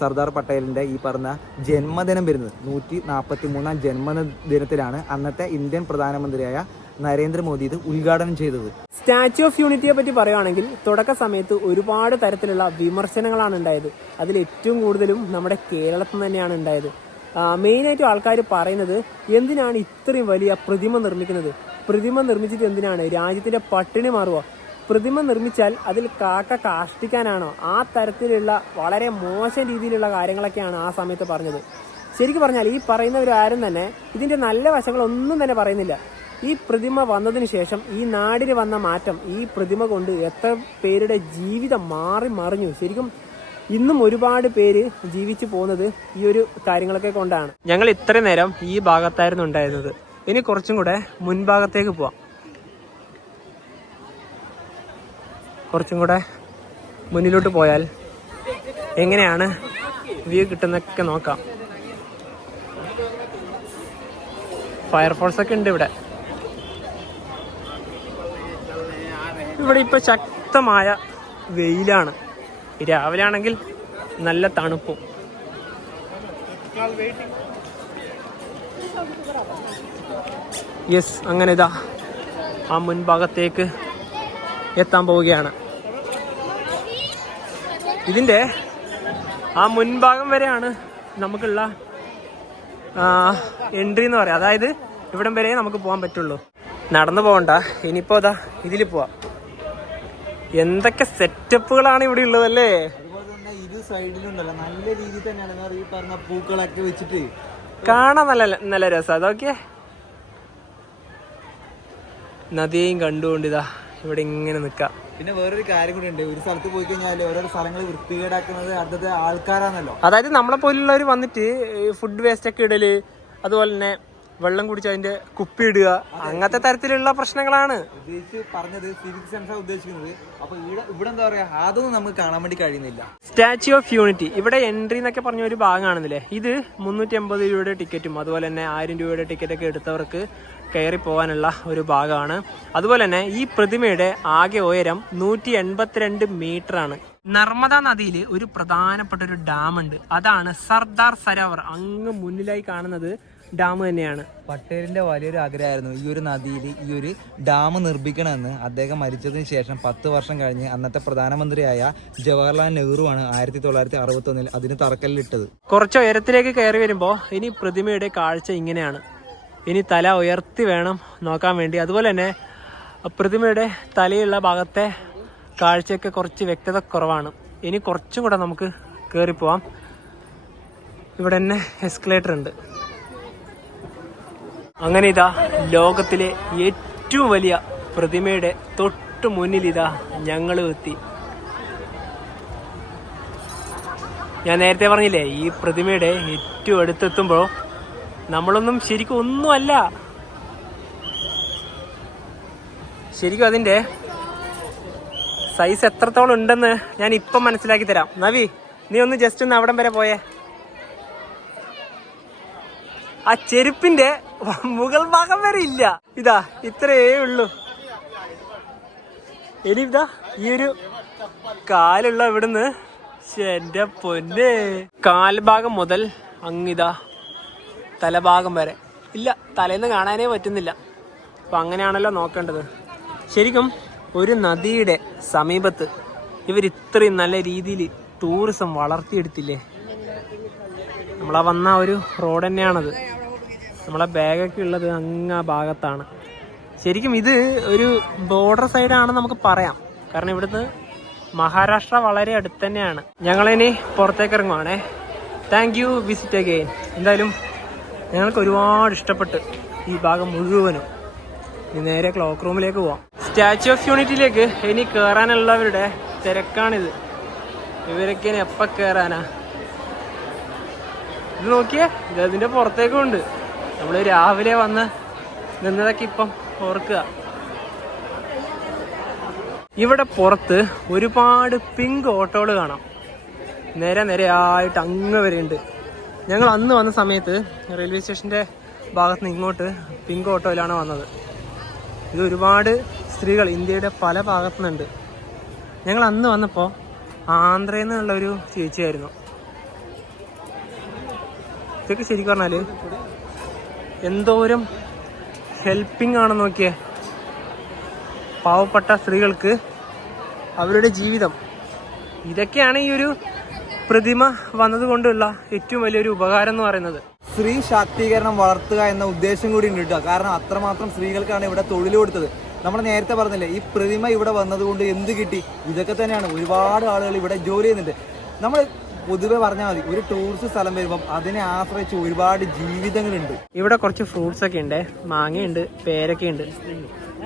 സർദാർ പട്ടേലിൻ്റെ ഈ പറഞ്ഞ ജന്മദിനം വരുന്നത്. 143ാം ജന്മദിനത്തിലാണ് അന്നത്തെ ഇന്ത്യൻ പ്രധാനമന്ത്രിയായ നരേന്ദ്രമോദി ഇത് ഉദ്ഘാടനം ചെയ്തത്. സ്റ്റാച്യു ഓഫ് യൂണിറ്റിയെ പറ്റി പറയുകയാണെങ്കിൽ തുടക്ക സമയത്ത് ഒരുപാട് തരത്തിലുള്ള വിമർശനങ്ങളാണ് ഉണ്ടായത്. അതിൽ ഏറ്റവും കൂടുതലും നമ്മുടെ കേരളത്തിൽ നിന്ന് തന്നെയാണ് ഉണ്ടായത്. മെയിനായിട്ടും ആൾക്കാർ പറയുന്നത് എന്തിനാണ് ഇത്രയും വലിയ പ്രതിമ നിർമ്മിക്കുന്നത്, പ്രതിമ നിർമ്മിച്ചിട്ട് എന്തിനാണ് രാജ്യത്തിന്റെ പട്ടിണി മാറുക, പ്രതിമ നിർമ്മിച്ചാൽ അതിൽ കാക്ക കാഷ്ടിക്കാനാണോ, ആ തരത്തിലുള്ള വളരെ മോശം രീതിയിലുള്ള കാര്യങ്ങളൊക്കെയാണ് ആ സമയത്ത് പറഞ്ഞത്. ശരിക്കും പറഞ്ഞാൽ ഈ പറയുന്നവരാരും തന്നെ ഇതിന്റെ നല്ല വശങ്ങളൊന്നും തന്നെ പറയുന്നില്ല. ഈ പ്രതിമ വന്നതിന് ശേഷം ഈ നാടിന് വന്ന മാറ്റം, ഈ പ്രതിമ കൊണ്ട് എത്ര പേരുടെ ജീവിതം മാറി മറിഞ്ഞു. ശരിക്കും ഇന്നും ഒരുപാട് പേര് ജീവിച്ചു പോകുന്നത് ഈ ഒരു കാര്യങ്ങളൊക്കെ കൊണ്ടാണ്. ഞങ്ങൾ ഇത്രയും നേരം ഈ ഭാഗത്തായിരുന്നു ഉണ്ടായിരുന്നത്. ഇനി കുറച്ചും കൂടെ മുൻഭാഗത്തേക്ക് പോവാം. കുറച്ചും കൂടെ മുന്നിലോട്ട് പോയാൽ എങ്ങനെയാണ് വ്യൂ കിട്ടുന്നൊക്കെ നോക്കാം. ഫയർഫോഴ്സ് ഒക്കെ ഉണ്ട് ഇവിടെ. ഇവിടെ ഇപ്പൊ ശക്തമായ വെയിലാണ്. രാവിലെ ആണെങ്കിൽ നല്ല തണുപ്പും. യെസ്, അങ്ങനെ ഇതാ ആ മുൻഭാഗത്തേക്ക് എത്താൻ പോവുകയാണ്. ഇതിന്റെ ആ മുൻഭാഗം വരെയാണ് നമുക്കുള്ള എൻട്രി എന്ന് പറയാം. അതായത് ഇവിടം വരെ നമുക്ക് പോകാൻ പറ്റുള്ളൂ. നടന്നു പോകണ്ട, ഇനിയിപ്പോ അതാ ഇതിൽ പോവാം. എന്തൊക്കെ സെറ്റപ്പുകളാണ് ഇവിടെ ഉള്ളതല്ലേ. അതുപോലെ തന്നെ ഇരു സൈഡിലുണ്ടല്ലോ നല്ല രീതിയിൽ തന്നെയാണ് ഈ പറഞ്ഞ പൂക്കളൊക്കെ വെച്ചിട്ട് കാണാൻ നല്ല രസം. അതൊക്കെ നദിയെയും കണ്ടുകൊണ്ട് ഇതാ ഇവിടെ ഇങ്ങനെ നിൽക്കാം. പിന്നെ വേറൊരു കാര്യം കൂടി ഉണ്ട്, ഒരു സ്ഥലത്ത് പോയി കഴിഞ്ഞാൽ ഓരോ സ്ഥലങ്ങൾ വൃത്തികേടാക്കുന്നത് അടുത്തത് ആൾക്കാരാണല്ലോ. അതായത് നമ്മളെ പോലുള്ളവർ വന്നിട്ട് ഫുഡ് വേസ്റ്റ് ഒക്കെ ഇടല്, അതുപോലെ തന്നെ വെള്ളം കുടിച്ച് അതിന്റെ കുപ്പി ഇടുക, അങ്ങനത്തെ തരത്തിലുള്ള പ്രശ്നങ്ങളാണ് പറഞ്ഞത്. സിവിക് സെൻസ് ഉദ്ദേശിക്കുന്നത്. അപ്പൊ ഇവിടെ എന്താ പറയാ, അതൊന്നും നമുക്ക് കാണാൻ വേണ്ടി കഴിയുന്നില്ല. സ്റ്റാച്യു ഓഫ് യൂണിറ്റി ഇവിടെ എൻട്രി എന്നൊക്കെ പറഞ്ഞ ഒരു ഭാഗം കാണുന്നില്ലേ, ഇത് 350 രൂപയുടെ ടിക്കറ്റും അതുപോലെ തന്നെ 1000 രൂപയുടെ ടിക്കറ്റൊക്കെ എടുത്തവർക്ക് കയറി പോകാനുള്ള ഒരു ഭാഗമാണ്. അതുപോലെ തന്നെ ഈ പ്രതിമയുടെ ആകെ ഉയരം 182 മീറ്റർ ആണ്. നർമ്മദ നദിയിൽ ഒരു പ്രധാനപ്പെട്ട ഒരു ഡാം ഉണ്ട്, അതാണ് സർദാർ സരോവർ. അങ്ങ് മുന്നിലായി കാണുന്നത് ഡാം തന്നെയാണ്. പട്ടേലിന്റെ വലിയൊരു ആഗ്രഹമായിരുന്നു ഈ ഒരു നദിയിൽ ഈ ഒരു ഡാം നിർമ്മിക്കണമെന്ന്. അദ്ദേഹം മരിച്ചതിന് ശേഷം 10 വർഷം കഴിഞ്ഞ് അന്നത്തെ പ്രധാനമന്ത്രിയായ ജവഹർലാൽ നെഹ്റു ആണ് 1961 അതിന് തറക്കല്ലിട്ടത്. കുറച്ച് ഉയരത്തിലേക്ക് കയറി വരുമ്പോൾ ഇനി പ്രതിമയുടെ കാഴ്ച ഇങ്ങനെയാണ്. ഇനി തല ഉയർത്തി വേണം നോക്കാൻ വേണ്ടി. അതുപോലെ തന്നെ പ്രതിമയുടെ തലയുള്ള ഭാഗത്തെ കാഴ്ചയൊക്കെ കുറച്ച് വ്യക്തത കുറവാണ്. ഇനി കുറച്ചും കൂടെ നമുക്ക് കയറിപ്പോവാം. ഇവിടെ തന്നെ എസ്കലേറ്റർ ഉണ്ട്. അങ്ങനെ ഇതാ ലോകത്തിലെ ഏറ്റവും വലിയ പ്രതിമയുടെ തൊട്ട് മുന്നിൽ ഇതാ ഞങ്ങൾ എത്തി. ഞാൻ നേരത്തെ പറഞ്ഞില്ലേ, ഈ പ്രതിമയുടെ ഏറ്റവും അടുത്തെത്തുമ്പോൾ നമ്മളൊന്നും ശരിക്കും ഒന്നുമല്ല. ശരിക്കും അതിൻ്റെ സൈസ് എത്രത്തോളം ഉണ്ടെന്ന് ഞാൻ ഇപ്പം മനസ്സിലാക്കി തരാം. നവി, നീ ഒന്ന് ജസ്റ്റ് ഒന്ന് അവിടം വരെ പോയേ. ആ ചെരുപ്പിന്റെ മുകൾ ഭാഗം വരെ ഇല്ല. ഇതാ ഇത്രയേ ഉള്ളൂ. ഇനി ഇതാ ഈ ഒരു കാലുള്ള ഇവിടുന്ന് എന്റെ പൊന്നെ, കാൽഭാഗം മുതൽ അങ്ങിതാ തലഭാഗം വരെ ഇല്ല. തലേന്ന് കാണാനേ പറ്റുന്നില്ല. അപ്പൊ അങ്ങനെയാണല്ലോ നോക്കേണ്ടത്. ശരിക്കും ഒരു നദിയുടെ സമീപത്ത് ഇവർ ഇത്രയും നല്ല രീതിയിൽ ടൂറിസം വളർത്തിയെടുത്തില്ലേ. നമ്മളാ വന്ന ഒരു റോഡ് തന്നെയാണത്. നമ്മളെ ബാഗൊക്കെ ഉള്ളത് അങ്ങ് ആ ഭാഗത്താണ്. ശരിക്കും ഇത് ഒരു ബോർഡർ സൈഡാണെന്ന് നമുക്ക് പറയാം. കാരണം ഇവിടുന്ന് മഹാരാഷ്ട്ര വളരെ അടുത്ത് തന്നെയാണ്. ഞങ്ങളിനി പുറത്തേക്ക് ഇറങ്ങുവാണേ. Thank you, visit again. എന്തായാലും ഞങ്ങൾക്ക് ഒരുപാട് ഇഷ്ടപ്പെട്ട് ഈ ഭാഗം മുഴുവനും. ഇനി നേരെ ക്ലോക്ക് റൂമിലേക്ക് പോവാം. സ്റ്റാച്യു ഓഫ് യൂണിറ്റിയിലേക്ക് ഇനി കയറാനുള്ളവരുടെ തിരക്കാണിത്. ഇവരൊക്കെ ഇനി എപ്പോൾ കയറാനാ? ഇത് നോക്കിയേ, ഇത് അതിൻ്റെ പുറത്തേക്കും ഉണ്ട്. നമ്മൾ രാവിലെ വന്ന് നിന്നതൊക്കെ ഇപ്പം ഓർക്കുക. ഇവിടെ പുറത്ത് ഒരുപാട് പിങ്ക് ഓട്ടോകൾ കാണാം. നിരയായിട്ട് അങ്ങ് വരെ ഉണ്ട്. ഞങ്ങൾ അന്ന് വന്ന സമയത്ത് റെയിൽവേ സ്റ്റേഷൻ്റെ ഭാഗത്ത് നിന്ന് ഇങ്ങോട്ട് പിങ്ക് ഓട്ടോയിലാണ് വന്നത്. ഇത് ഒരുപാട് സ്ത്രീകൾ ഇന്ത്യയുടെ പല ഭാഗത്തു നിന്നുണ്ട്. ഞങ്ങൾ അന്ന് വന്നപ്പോൾ ആന്ധ്രയിൽ നിന്നുള്ളൊരു ചേച്ചിയായിരുന്നു. ഇതൊക്കെ ശരിക്കും പറഞ്ഞാൽ എന്തോരം ഹെൽപ്പിംഗ് ആണെന്ന് നോക്കിയേ. പാവപ്പെട്ട സ്ത്രീകൾക്ക് അവരുടെ ജീവിതം. ഇതൊക്കെയാണ് ഈ ഒരു പ്രതിമ വന്നതുകൊണ്ടുള്ള ഏറ്റവും വലിയൊരു ഉപകാരം എന്ന് പറയുന്നത്. സ്ത്രീ ശാക്തീകരണം വളർത്തുക എന്ന ഉദ്ദേശം കൂടി ഉണ്ട് കേട്ടോ. കാരണം അത്രമാത്രം സ്ത്രീകൾക്കാണ് ഇവിടെ തൊഴിൽ കൊടുത്തത്. നമ്മൾ നേരത്തെ പറഞ്ഞില്ലേ, ഈ പ്രതിമ ഇവിടെ വന്നതുകൊണ്ട് എന്ത് കിട്ടി? ഇതൊക്കെ തന്നെയാണ്. ഒരുപാട് ആളുകൾ ഇവിടെ ജോലി ചെയ്യുന്നുണ്ട്. നമ്മൾ പൊതുവെ പറഞ്ഞാൽ മതി, ഒരു ടൂറിസ്റ്റ് സ്ഥലം വരുമ്പം അതിനെ ആശ്രയിച്ച് ഒരുപാട് ജീവിതങ്ങളുണ്ട്. ഇവിടെ കുറച്ച് ഫ്രൂട്ട്സ് ഒക്കെ ഉണ്ട്. മാങ്ങയുണ്ട്, പേരക്കയുണ്ട്,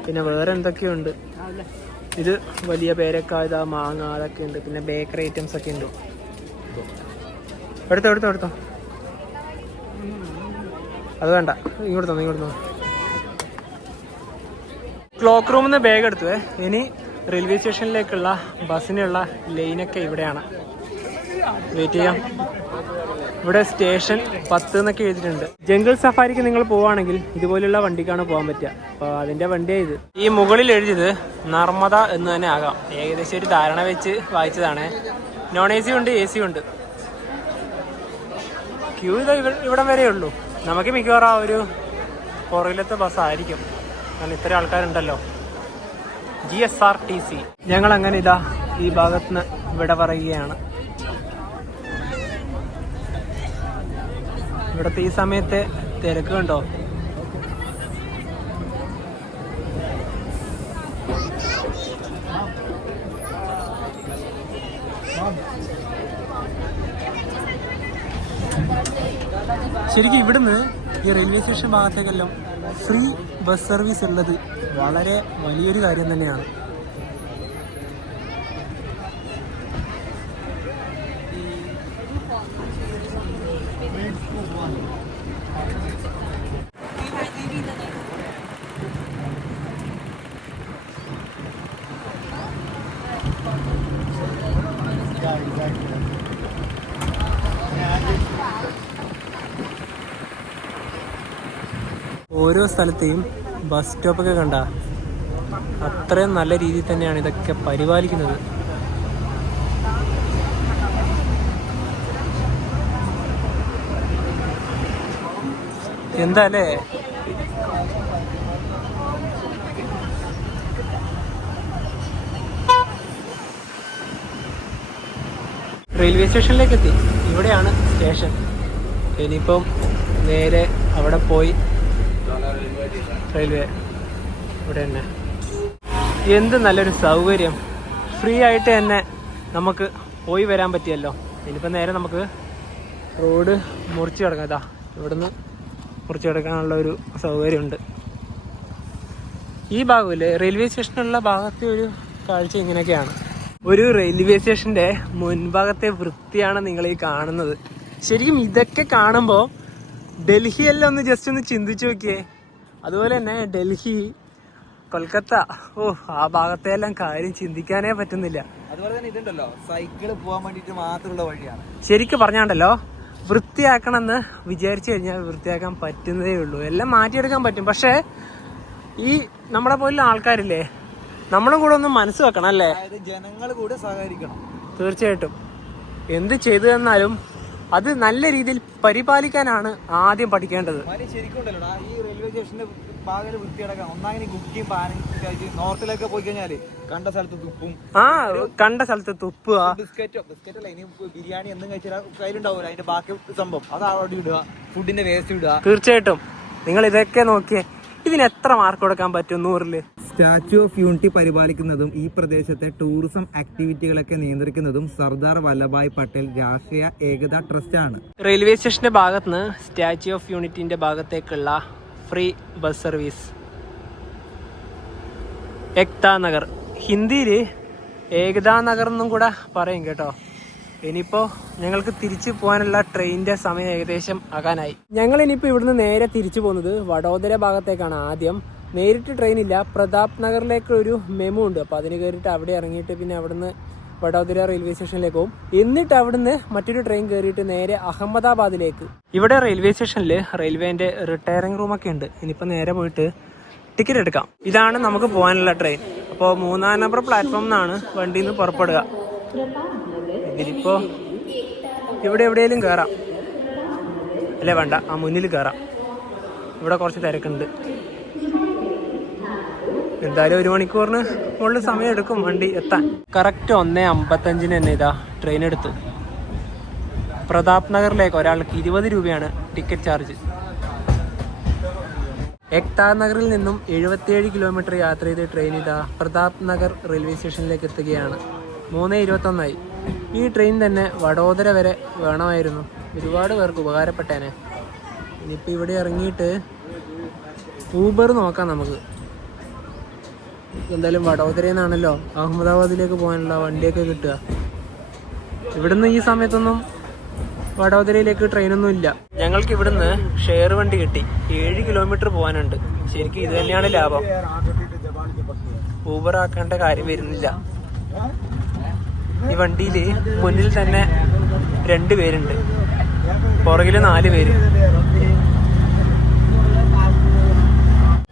പിന്നെ വേറെ എന്തൊക്കെയുണ്ട്. ഇത് വലിയ പേരക്ക, ഇതാ മാങ്ങ, അതൊക്കെ ഉണ്ട്. പിന്നെ ബേക്കറി ഐറ്റംസ് ഒക്കെ ഉണ്ട്. എടുത്തോ. അത് വേണ്ട, ഇങ്ങോട്ട് തന്നു. ക്ലോക്ക് റൂമിൽ നിന്ന് ബാഗ് എടുത്തുവേ. ഇനി റെയിൽവേ സ്റ്റേഷനിലേക്കുള്ള ബസ്സിനുള്ള ലൈനൊക്കെ ഇവിടെയാണ്. വെയിറ്റ് ചെയ്യാം. ഇവിടെ സ്റ്റേഷൻ 10 എന്നൊക്കെ എഴുതിയിട്ടുണ്ട്. ജംഗിൾ സഫാരിക്ക് നിങ്ങൾ പോവുകയാണെങ്കിൽ ഇതുപോലുള്ള വണ്ടിക്കാണ് പോകാൻ പറ്റുക. അപ്പോൾ അതിൻ്റെ വണ്ടിയാണ് ഇത്. ഈ മുകളിൽ എഴുതിയത് നർമ്മദ എന്ന് തന്നെ ആകാം. ഏകദേശം ഒരു ധാരണ വെച്ച് വായിച്ചതാണ്. നോൺ AC ഉണ്ട്, AC ഉണ്ട്. ക്യൂ ഇത് ഇവിടം വരെ ഉള്ളൂ. നമുക്ക് മിക്കവാറും ആ ഒരു പുറകിലത്തെ ബസ്സായിരിക്കും. കാരണം ഇത്രയും ആൾക്കാരുണ്ടല്ലോ. GSRTC. ഞങ്ങൾ അങ്ങനെ ഇതാ ഈ ഭാഗത്തുനിന്ന് ഇവിടെ പറയുകയാണ്. ഇവിടുത്തെ ഈ സമയത്തെ തിരക്ക് കണ്ടോ? ശരിക്കും ഇവിടുന്ന് ഈ റെയിൽവേ സ്റ്റേഷൻ ഭാഗത്തേക്കെല്ലാം ഫ്രീ ബസ് സർവീസ് ഉള്ളത് വളരെ വലിയൊരു കാര്യം തന്നെയാണ്. ഓരോ സ്ഥലത്തെയും ബസ് സ്റ്റോപ്പൊക്കെ കണ്ട അത്രയും നല്ല രീതിയിൽ തന്നെയാണ് ഇതൊക്കെ പരിപാലിക്കുന്നത്. എന്താ അല്ലേ? റെയിൽവേ സ്റ്റേഷനിലേക്ക് എത്തി. ഇവിടെയാണ് സ്റ്റേഷൻ. ഇനിയിപ്പം നേരെ അവിടെ പോയി റെയിൽവേ ഇവിടെ തന്നെ. എന്ത് നല്ലൊരു സൗകര്യം. ഫ്രീ ആയിട്ട് തന്നെ നമുക്ക് പോയി വരാൻ പറ്റിയല്ലോ. ഇനിയിപ്പോൾ നേരെ നമുക്ക് റോഡ് മുറിച്ച് കിടക്കാം. ഇതാ ഇവിടുന്ന് മുറിച്ച് കിടക്കാനുള്ള ഒരു സൗകര്യമുണ്ട്. ഈ ഭാഗമില്ലേ റെയിൽവേ സ്റ്റേഷനുള്ള ഭാഗത്തെ ഒരു കാഴ്ച ഇങ്ങനെയൊക്കെയാണ്. ഒരു റെയിൽവേ സ്റ്റേഷൻ്റെ മുൻഭാഗത്തെ വൃത്തിയാണ് നിങ്ങൾ ഈ കാണുന്നത്. ശരിക്കും ഇതൊക്കെ കാണുമ്പോൾ ഡൽഹിയെല്ലാം ഒന്ന് ജസ്റ്റ് ഒന്ന് ചിന്തിച്ചു നോക്കിയേ. അതുപോലെ തന്നെ ഡൽഹി, കൊൽക്കത്ത, ആ ഭാഗത്തെ എല്ലാം കാര്യം ചിന്തിക്കാനേ പറ്റുന്നില്ല. അതുപോലെ തന്നെ ഇതുണ്ടല്ലോ, സൈക്കിള് പോകാൻ വേണ്ടിയിട്ട് മാത്രമുള്ള വഴിയാണ്. ശരിക്കും പറഞ്ഞാണ്ടല്ലോ, വൃത്തിയാക്കണമെന്ന് വിചാരിച്ചു കഴിഞ്ഞാൽ വൃത്തിയാക്കാൻ പറ്റുന്നതേ ഉള്ളൂ. എല്ലാം മാറ്റിയെടുക്കാൻ പറ്റും. പക്ഷേ ഈ നമ്മളെ പോലുള്ള ആൾക്കാരില്ലേ, നമ്മളും കൂടെ ഒന്ന് മനസ്സ് വെക്കണം അല്ലേ? ജനങ്ങൾ കൂടെ സഹകരിക്കണം. തീർച്ചയായിട്ടും. എന്ത് ചെയ്തു തന്നാലും അത് നല്ല രീതിയിൽ പരിപാലിക്കാനാണ് ആദ്യം പഠിക്കേണ്ടത്. ശരിക്കും ഉണ്ടല്ലോ, ഈ റെയിൽവേ സ്റ്റേഷന്റെ ഭാഗം വൃത്തിയടക്കാം. ഒന്നാമത് കുക്കിയും പാനും കഴിച്ച് നോർത്തിലൊക്കെ പോയി കഴിഞ്ഞാല് കണ്ട സ്ഥലത്ത് തുപ്പും. കണ്ട സ്ഥലത്ത് തുപ്പുക. ബിസ്ക്കറ്റല്ല, ഇനി ബിരിയാണി എന്തും കഴിച്ചാൽ കയ്യിലുണ്ടാവില്ല, അതിന്റെ ബാക്കി സംഭവം അത് അവിടെ ഇടുക, ഫുഡിന്റെ വേസ്റ്റ് ഇടുക. തീർച്ചയായിട്ടും. നിങ്ങൾ ഇതൊക്കെ നോക്കിയേ, ഇതിന് എത്ര മാർക്ക് കൊടുക്കാൻ പറ്റും 100-ല്? സ്റ്റാച്യു ഓഫ് യൂണിറ്റി പരിപാലിക്കുന്നതും ഈ പ്രദേശത്തെ ടൂറിസം ആക്ടിവിറ്റികളൊക്കെ നിയന്ത്രിക്കുന്നതും സർദാർ വല്ലഭായ് പട്ടേൽ രാഷ്ട്രീയ ഏകതാ ട്രസ്റ്റ് ആണ്. റെയിൽവേ സ്റ്റേഷന്റെ ഭാഗത്തുനിന്ന് സ്റ്റാച്യു ഓഫ് യൂണിറ്റിന്റെ ഭാഗത്തേക്കുള്ള ഫ്രീ ബസ് സർവീസ്. ഏക്താ നഗർ, ഹിന്ദിയില് ഏകതാ നഗർ എന്നും കൂടെ പറയും കേട്ടോ. ഇനിയിപ്പോ ഞങ്ങൾക്ക് തിരിച്ചു പോകാനുള്ള ട്രെയിനിന്റെ സമയം ഏകദേശം ആകാനായി. ഞങ്ങൾ ഇനിയിപ്പോ ഇവിടുന്ന് നേരെ തിരിച്ചു പോകുന്നത് വഡോദര ഭാഗത്തേക്കാണ്. ആദ്യം നേരിട്ട് ട്രെയിൻ ഇല്ല, പ്രതാപ് നഗറിലേക്ക് ഒരു മെമു ഉണ്ട്. അപ്പോൾ അതിന് കയറിയിട്ട് അവിടെ ഇറങ്ങിയിട്ട് പിന്നെ അവിടുന്ന് വഡോദര റെയിൽവേ സ്റ്റേഷനിലേക്ക് പോകും. എന്നിട്ട് അവിടുന്ന് മറ്റൊരു ട്രെയിൻ കയറിയിട്ട് നേരെ അഹമ്മദാബാദിലേക്ക്. ഇവിടെ റെയിൽവേ സ്റ്റേഷനിൽ റെയിൽവേന്റെ റിട്ടയറിംഗ് റൂമൊക്കെ ഉണ്ട്. ഇനിയിപ്പോൾ നേരെ പോയിട്ട് ടിക്കറ്റ് എടുക്കാം. ഇതാണ് നമുക്ക് പോകാനുള്ള ട്രെയിൻ. അപ്പോൾ 3-ാം നമ്പർ പ്ലാറ്റ്ഫോമിൽ നിന്നാണ് വണ്ടിയിൽ നിന്ന് പുറപ്പെടുക. ഇതിലിപ്പോ ഇവിടെ എവിടെയെങ്കിലും കയറാം അല്ലേ? വേണ്ട, ആ മുന്നിൽ കയറാം. ഇവിടെ കുറച്ച് തിരക്കുണ്ട്. എന്തായാലും 1 മണിക്കൂറിന് മുകളിൽ സമയം എടുക്കും വണ്ടി എത്താൻ. കറക്റ്റ് 1:55 തന്നെ ഇതാ ട്രെയിൻ എടുത്തു. പ്രതാപ് നഗറിലേക്ക് ഒരാൾക്ക് 20 രൂപയാണ് ടിക്കറ്റ് ചാർജ്. ഏക്താ നഗറിൽ നിന്നും 77 കിലോമീറ്റർ യാത്ര ചെയ്ത് ട്രെയിൻ ഇതാ പ്രതാപ് നഗർ റെയിൽവേ സ്റ്റേഷനിലേക്ക് എത്തുകയാണ്. 3:21 ഈ ട്രെയിൻ തന്നെ വഡോദര വരെ വേണമായിരുന്നു. ഒരുപാട് പേർക്ക് ഉപകാരപ്പെട്ടേനെ. ഇനിയിപ്പോൾ ഇവിടെ ഇറങ്ങിയിട്ട് ഊബർ നോക്കാം നമുക്ക്. എന്തായാലും വഡോദരയിൽ നിന്നാണല്ലോ അഹമ്മദാബാദിലേക്ക് പോകാനുള്ള വണ്ടിയൊക്കെ കിട്ടുക. ഇവിടുന്ന് ഈ സമയത്തൊന്നും വഡോദരയിലേക്ക് ട്രെയിനൊന്നും ഇല്ല. ഞങ്ങൾക്ക് ഇവിടുന്ന് ഷെയർ വണ്ടി കിട്ടി. 7 കിലോമീറ്റർ പോകാനുണ്ട്. ശരിക്കും ഇത് തന്നെയാണ് ലാഭം. ഊബർ ആക്കേണ്ട കാര്യം വരുന്നില്ല. ഈ വണ്ടിയിൽ മുന്നിൽ തന്നെ 2 പേരുണ്ട്, പുറകിൽ 4 പേര്.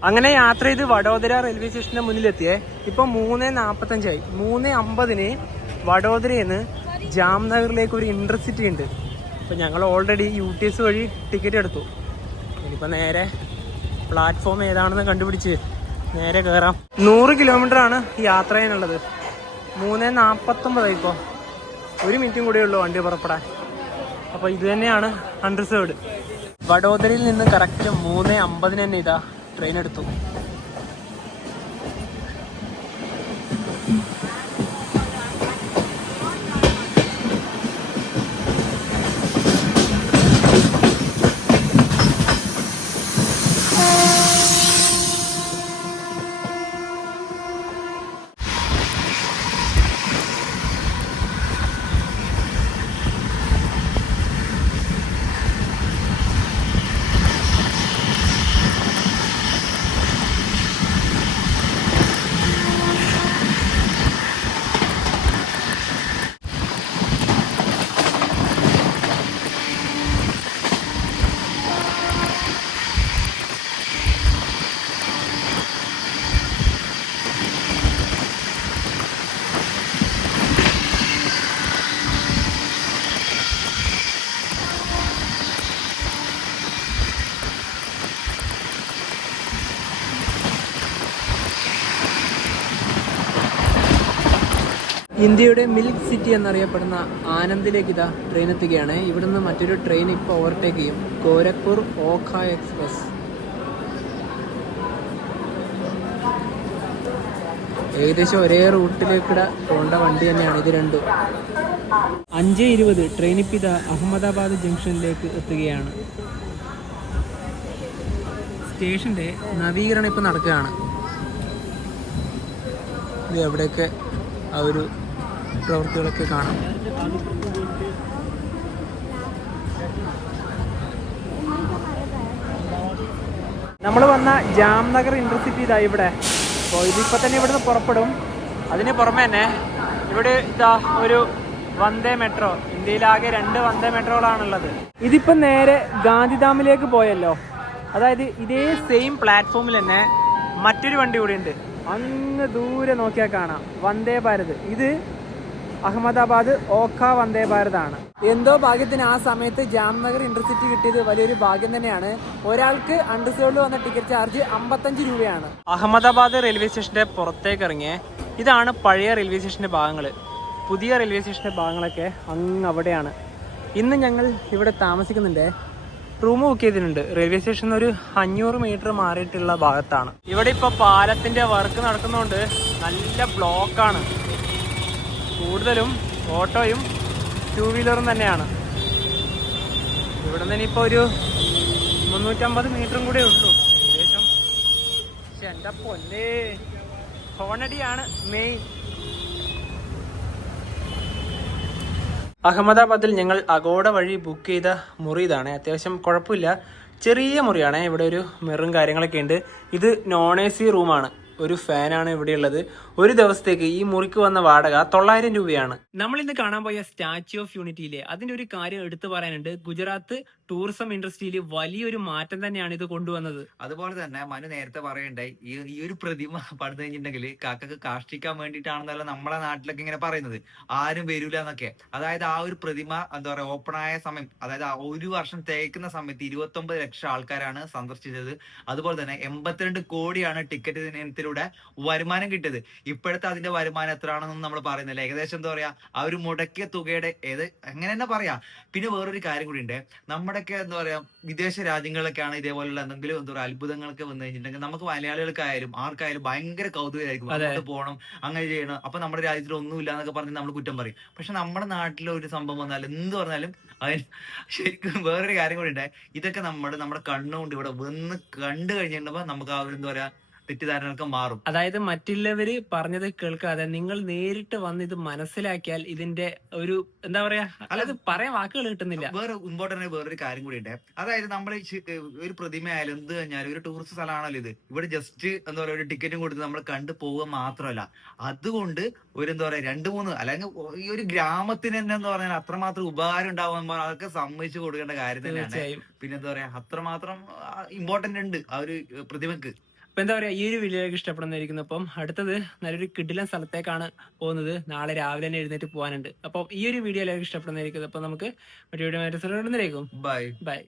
അങ്ങനെ യാത്ര ചെയ്ത് വഡോദര റെയിൽവേ സ്റ്റേഷന്റെ മുന്നിലെത്തിയേ. ഇപ്പൊ 3:45 3:50 വഡോദരയിൽ നിന്ന് ജാംനഗറിലേക്ക് ഒരു ഇന്റർസിറ്റി ഉണ്ട്. അപ്പൊ ഞങ്ങൾ ഓൾറെഡി UTS വഴി ടിക്കറ്റ് എടുത്തു. ഇനിയിപ്പോ നേരെ പ്ലാറ്റ്ഫോം ഏതാണെന്ന് കണ്ടുപിടിച്ച് നേരെ കയറാം. 100 കിലോമീറ്റർ ആണ് യാത്ര ചെയ്യാനുള്ളത്. 3:49 ഇപ്പോൾ 1 മിനിറ്റും കൂടെ ഉള്ളൂ വണ്ടി പുറപ്പെടാൻ. അപ്പോൾ ഇത് തന്നെയാണ് അൺറിസേർവ്ഡ്. വഡോദരയിൽ നിന്ന് കറക്റ്റ് 3:50 തന്നെ ഇതാ ട്രെയിൻ എടുത്തു. ഇന്ത്യയുടെ മിൽക്ക് സിറ്റി എന്നറിയപ്പെടുന്ന ആനന്ദിലേക്ക് ഇതാ ട്രെയിൻ എത്തുകയാണ്. ഇവിടുന്ന് മറ്റൊരു ട്രെയിൻ ഇപ്പോൾ ഓവർടേക്ക് ചെയ്യും. ഗോരഖ്പൂർ ഓഖ എക്സ്പ്രസ്. ഏകദേശം ഒരേ റൂട്ടിലേക്കൂടെ പോകേണ്ട വണ്ടി തന്നെയാണ് ഇത് രണ്ടും. 5:20 ട്രെയിൻ ഇപ്പം ഇതാ അഹമ്മദാബാദ് ജംഗ്ഷനിലേക്ക് എത്തുകയാണ്. സ്റ്റേഷൻ്റെ നവീകരണം ഇപ്പം നടക്കുകയാണ്. ഇത് എവിടെയൊക്കെ ആ ഒരു പ്രവൃത്തികളൊക്കെ കാണാം. നമ്മൾ വന്ന ജാംനഗർ ഇൻ്റർസിറ്റി ഇതാ ഇവിടെ. അപ്പോൾ ഇതിപ്പോൾ തന്നെ ഇവിടുന്ന് പുറപ്പെടും. അതിന് പുറമെ തന്നെ ഇവിടെ ഇതാ ഒരു വന്ദേ മെട്രോ. ഇന്ത്യയിലാകെ 2 വന്ദേ മെട്രോകളാണുള്ളത്. ഇതിപ്പം നേരെ ഗാന്ധിധാമിലേക്ക് പോയല്ലോ. അതായത് ഇതേ സെയിം പ്ലാറ്റ്ഫോമിൽ തന്നെ മറ്റൊരു വണ്ടി കൂടി ഉണ്ട്. അങ്ങ് ദൂരെ നോക്കിയാൽ കാണാം വന്ദേ ഭാരത്. ഇത് അഹമ്മദാബാദ് ഓഖ വന്ദേ ഭാരതാണ്. എന്തോ ഭാഗ്യത്തിന് ആ സമയത്ത് ജാംനഗർ ഇന്റർസിറ്റി കിട്ടിയത് വലിയൊരു ഭാഗ്യം തന്നെയാണ്. ഒരാൾക്ക് അൺറിസർവ്ഡ് വന്ന ടിക്കറ്റ് ചാർജ് 55 രൂപയാണ്. അഹമ്മദാബാദ് റെയിൽവേ സ്റ്റേഷന്റെ പുറത്തേക്ക് ഇറങ്ങിയ ഇതാണ് പഴയ റെയിൽവേ സ്റ്റേഷന്റെ ഭാഗങ്ങൾ. പുതിയ റെയിൽവേ സ്റ്റേഷന്റെ ഭാഗങ്ങളൊക്കെ അങ്ങ് അവിടെയാണ്. ഇന്ന് ഞങ്ങൾ ഇവിടെ താമസിക്കുന്നുണ്ട്. റൂം ബുക്ക് ചെയ്തിട്ടുണ്ട്. റെയിൽവേ സ്റ്റേഷനിൽ ഒരു 500 മീറ്റർ മാറിയിട്ടുള്ള ഭാഗത്താണ്. ഇവിടെ ഇപ്പോൾ പാലത്തിന്റെ വർക്ക് നടക്കുന്നതുകൊണ്ട് നല്ല ബ്ലോക്കാണ്. കൂടുതലും ഓട്ടോയും 2 വീലറും തന്നെയാണ്. ഇവിടെ നിന്ന് ഇനിയിപ്പോൾ ഒരു 350 മീറ്ററും കൂടെ ഉള്ളൂ ഏകദേശം. പക്ഷെ എൻ്റെ പൊന്നേ, ഹോണടിയാണ് മെയിൻ. അഹമ്മദാബാദിൽ ഞങ്ങൾ അഗോഡ വഴി ബുക്ക് ചെയ്ത മുറി ഇതാണ്. അത്യാവശ്യം കുഴപ്പമില്ല, ചെറിയ മുറിയാണ്. ഇവിടെ ഒരു മിററും കാര്യങ്ങളൊക്കെ ഉണ്ട്. ഇത് നോൺ AC റൂമാണ്. ഒരു ഫാനാണ് ഇവിടെ ഉള്ളത്. ഒരു ദിവസത്തേക്ക് ഈ മുറിക്ക് വന്ന വാടക 900 രൂപയാണ്. നമ്മൾ ഇന്ന് കാണാൻ പോയ സ്റ്റാച്യു ഓഫ് യൂണിറ്റിയിലെ അതിന്റെ ഒരു കാര്യം എടുത്തു പറയാനുണ്ട്. ഗുജറാത്ത് ടൂറിസം ഇൻഡസ്ട്രിയിൽ വലിയൊരു മാറ്റം തന്നെയാണ് ഇത് കൊണ്ടുവന്നത്. അതുപോലെ തന്നെ മനു നേരത്തെ പറയണ്ടായി, ഈ ഒരു പ്രതിമ പണിത് കഴിഞ്ഞിട്ടുണ്ടെങ്കിൽ കാക്കക്ക് കാഷ്ടിക്കാൻ വേണ്ടിയിട്ടാണെന്നല്ല നമ്മളെ നാട്ടിലൊക്കെ ഇങ്ങനെ പറയുന്നത്. ആരും വരൂല എന്നൊക്കെ. അതായത് ആ ഒരു പ്രതിമ എന്താ പറയാ ഓപ്പൺ ആയ സമയം, അതായത് ആ ഒരു വർഷം തേക്കുന്ന സമയത്ത് 29 ലക്ഷം ആൾക്കാരാണ് സന്ദർശിച്ചത്. അതുപോലെ തന്നെ 82 കോടിയാണ് ടിക്കറ്റ് ഇനത്തിലൂടെ വരുമാനം കിട്ടിയത്. ഇപ്പോഴത്തെ അതിന്റെ വരുമാനം എത്രയാണെന്നൊന്നും നമ്മൾ പറയുന്നില്ല. ഏകദേശം എന്താ പറയാ ആ ഒരു മുടക്കിയ തുകയുടെ എങ്ങനെ തന്നെ പറയാം. പിന്നെ വേറൊരു കാര്യം കൂടി ഉണ്ട്. നമ്മുടെയൊക്കെ എന്താ പറയാ വിദേശ രാജ്യങ്ങളിലൊക്കെയാണ് ഇതേപോലുള്ള എന്തെങ്കിലും എന്താ പറയുക അത്ഭുതങ്ങളൊക്കെ വന്നു കഴിഞ്ഞിട്ടുണ്ടെങ്കിൽ നമുക്ക് മലയാളികൾക്കായാലും ആർക്കായാലും ഭയങ്കര കൗതുകമായിരിക്കും. അങ്ങോട്ട് പോകണം, അങ്ങനെ ചെയ്യണം, അപ്പൊ നമ്മുടെ രാജ്യത്തിൽ ഒന്നുമില്ല എന്നൊക്കെ പറഞ്ഞ് നമ്മൾ കുറ്റം പറയും. പക്ഷെ നമ്മുടെ നാട്ടിലെ ഒരു സംഭവം വന്നാലും എന്ത് പറഞ്ഞാലും അതിന് ശരിക്കും വേറൊരു കാര്യം കൂടി ഉണ്ട്. ഇതൊക്കെ നമ്മുടെ കണ്ണുകൊണ്ട് ഇവിടെ വന്ന് കണ്ടു കഴിഞ്ഞിട്ടുണ്ടോ നമുക്ക് ആ ഒരു എന്താ പറയാ തെറ്റിദ്ധാരണകൾക്ക് മാറും. അതായത് മറ്റുള്ളവര് പറഞ്ഞത് കേൾക്കാതെ നിങ്ങൾ നേരിട്ട് വന്ന് ഇത് മനസ്സിലാക്കിയാൽ ഇതിന്റെ ഒരു എന്താ പറയാ, അല്ലാതെ പറയാൻ വാക്കുകൾ കിട്ടുന്നില്ല. വേറെ ഇമ്പോർട്ടന്റ് വേറൊരു കാര്യം കൂടി ഉണ്ട്. അതായത് നമ്മൾ ഒരു പ്രതിമ ആയാലും എന്ത് കഴിഞ്ഞാലും ഒരു ടൂറിസ്റ്റ് സ്ഥലമാണല്ലോ ഇത്. ഇവിടെ ജസ്റ്റ് എന്താ പറയാ ഒരു ടിക്കറ്റും കൊടുത്ത് നമ്മൾ കണ്ടു പോവുക മാത്രമല്ല, അതുകൊണ്ട് ഒരു എന്താ പറയാ 2-3 അല്ലെങ്കിൽ ഈ ഒരു ഗ്രാമത്തിന് തന്നെ എന്താ പറയാ അത്രമാത്രം ഉപകാരം ഉണ്ടാവുമ്പോൾ അതൊക്കെ സമ്മതിച്ചു കൊടുക്കേണ്ട കാര്യം തന്നെയാണ്. പിന്നെ എന്താ പറയാ അത്രമാത്രം ഇമ്പോർട്ടന്റ് ഉണ്ട് ആ ഒരു പ്രതിമക്ക്. അപ്പൊ എന്താ പറയാ, ഈ ഒരു വീഡിയോയിലേക്ക് ഇഷ്ടപ്പെടുന്നതായിരിക്കുന്നു. അപ്പം അടുത്തത് നല്ലൊരു കിടിലൻ സ്ഥലത്തേക്കാണ് പോകുന്നത്. നാളെ രാവിലെ തന്നെ എഴുന്നേറ്റ് പോകാനുണ്ട്. അപ്പം ഈ ഒരു വീഡിയോയിലേക്ക് ഇഷ്ടപ്പെടുന്നതായിരിക്കും. അപ്പൊ നമുക്ക് മറ്റു വീഡിയോ ബൈ.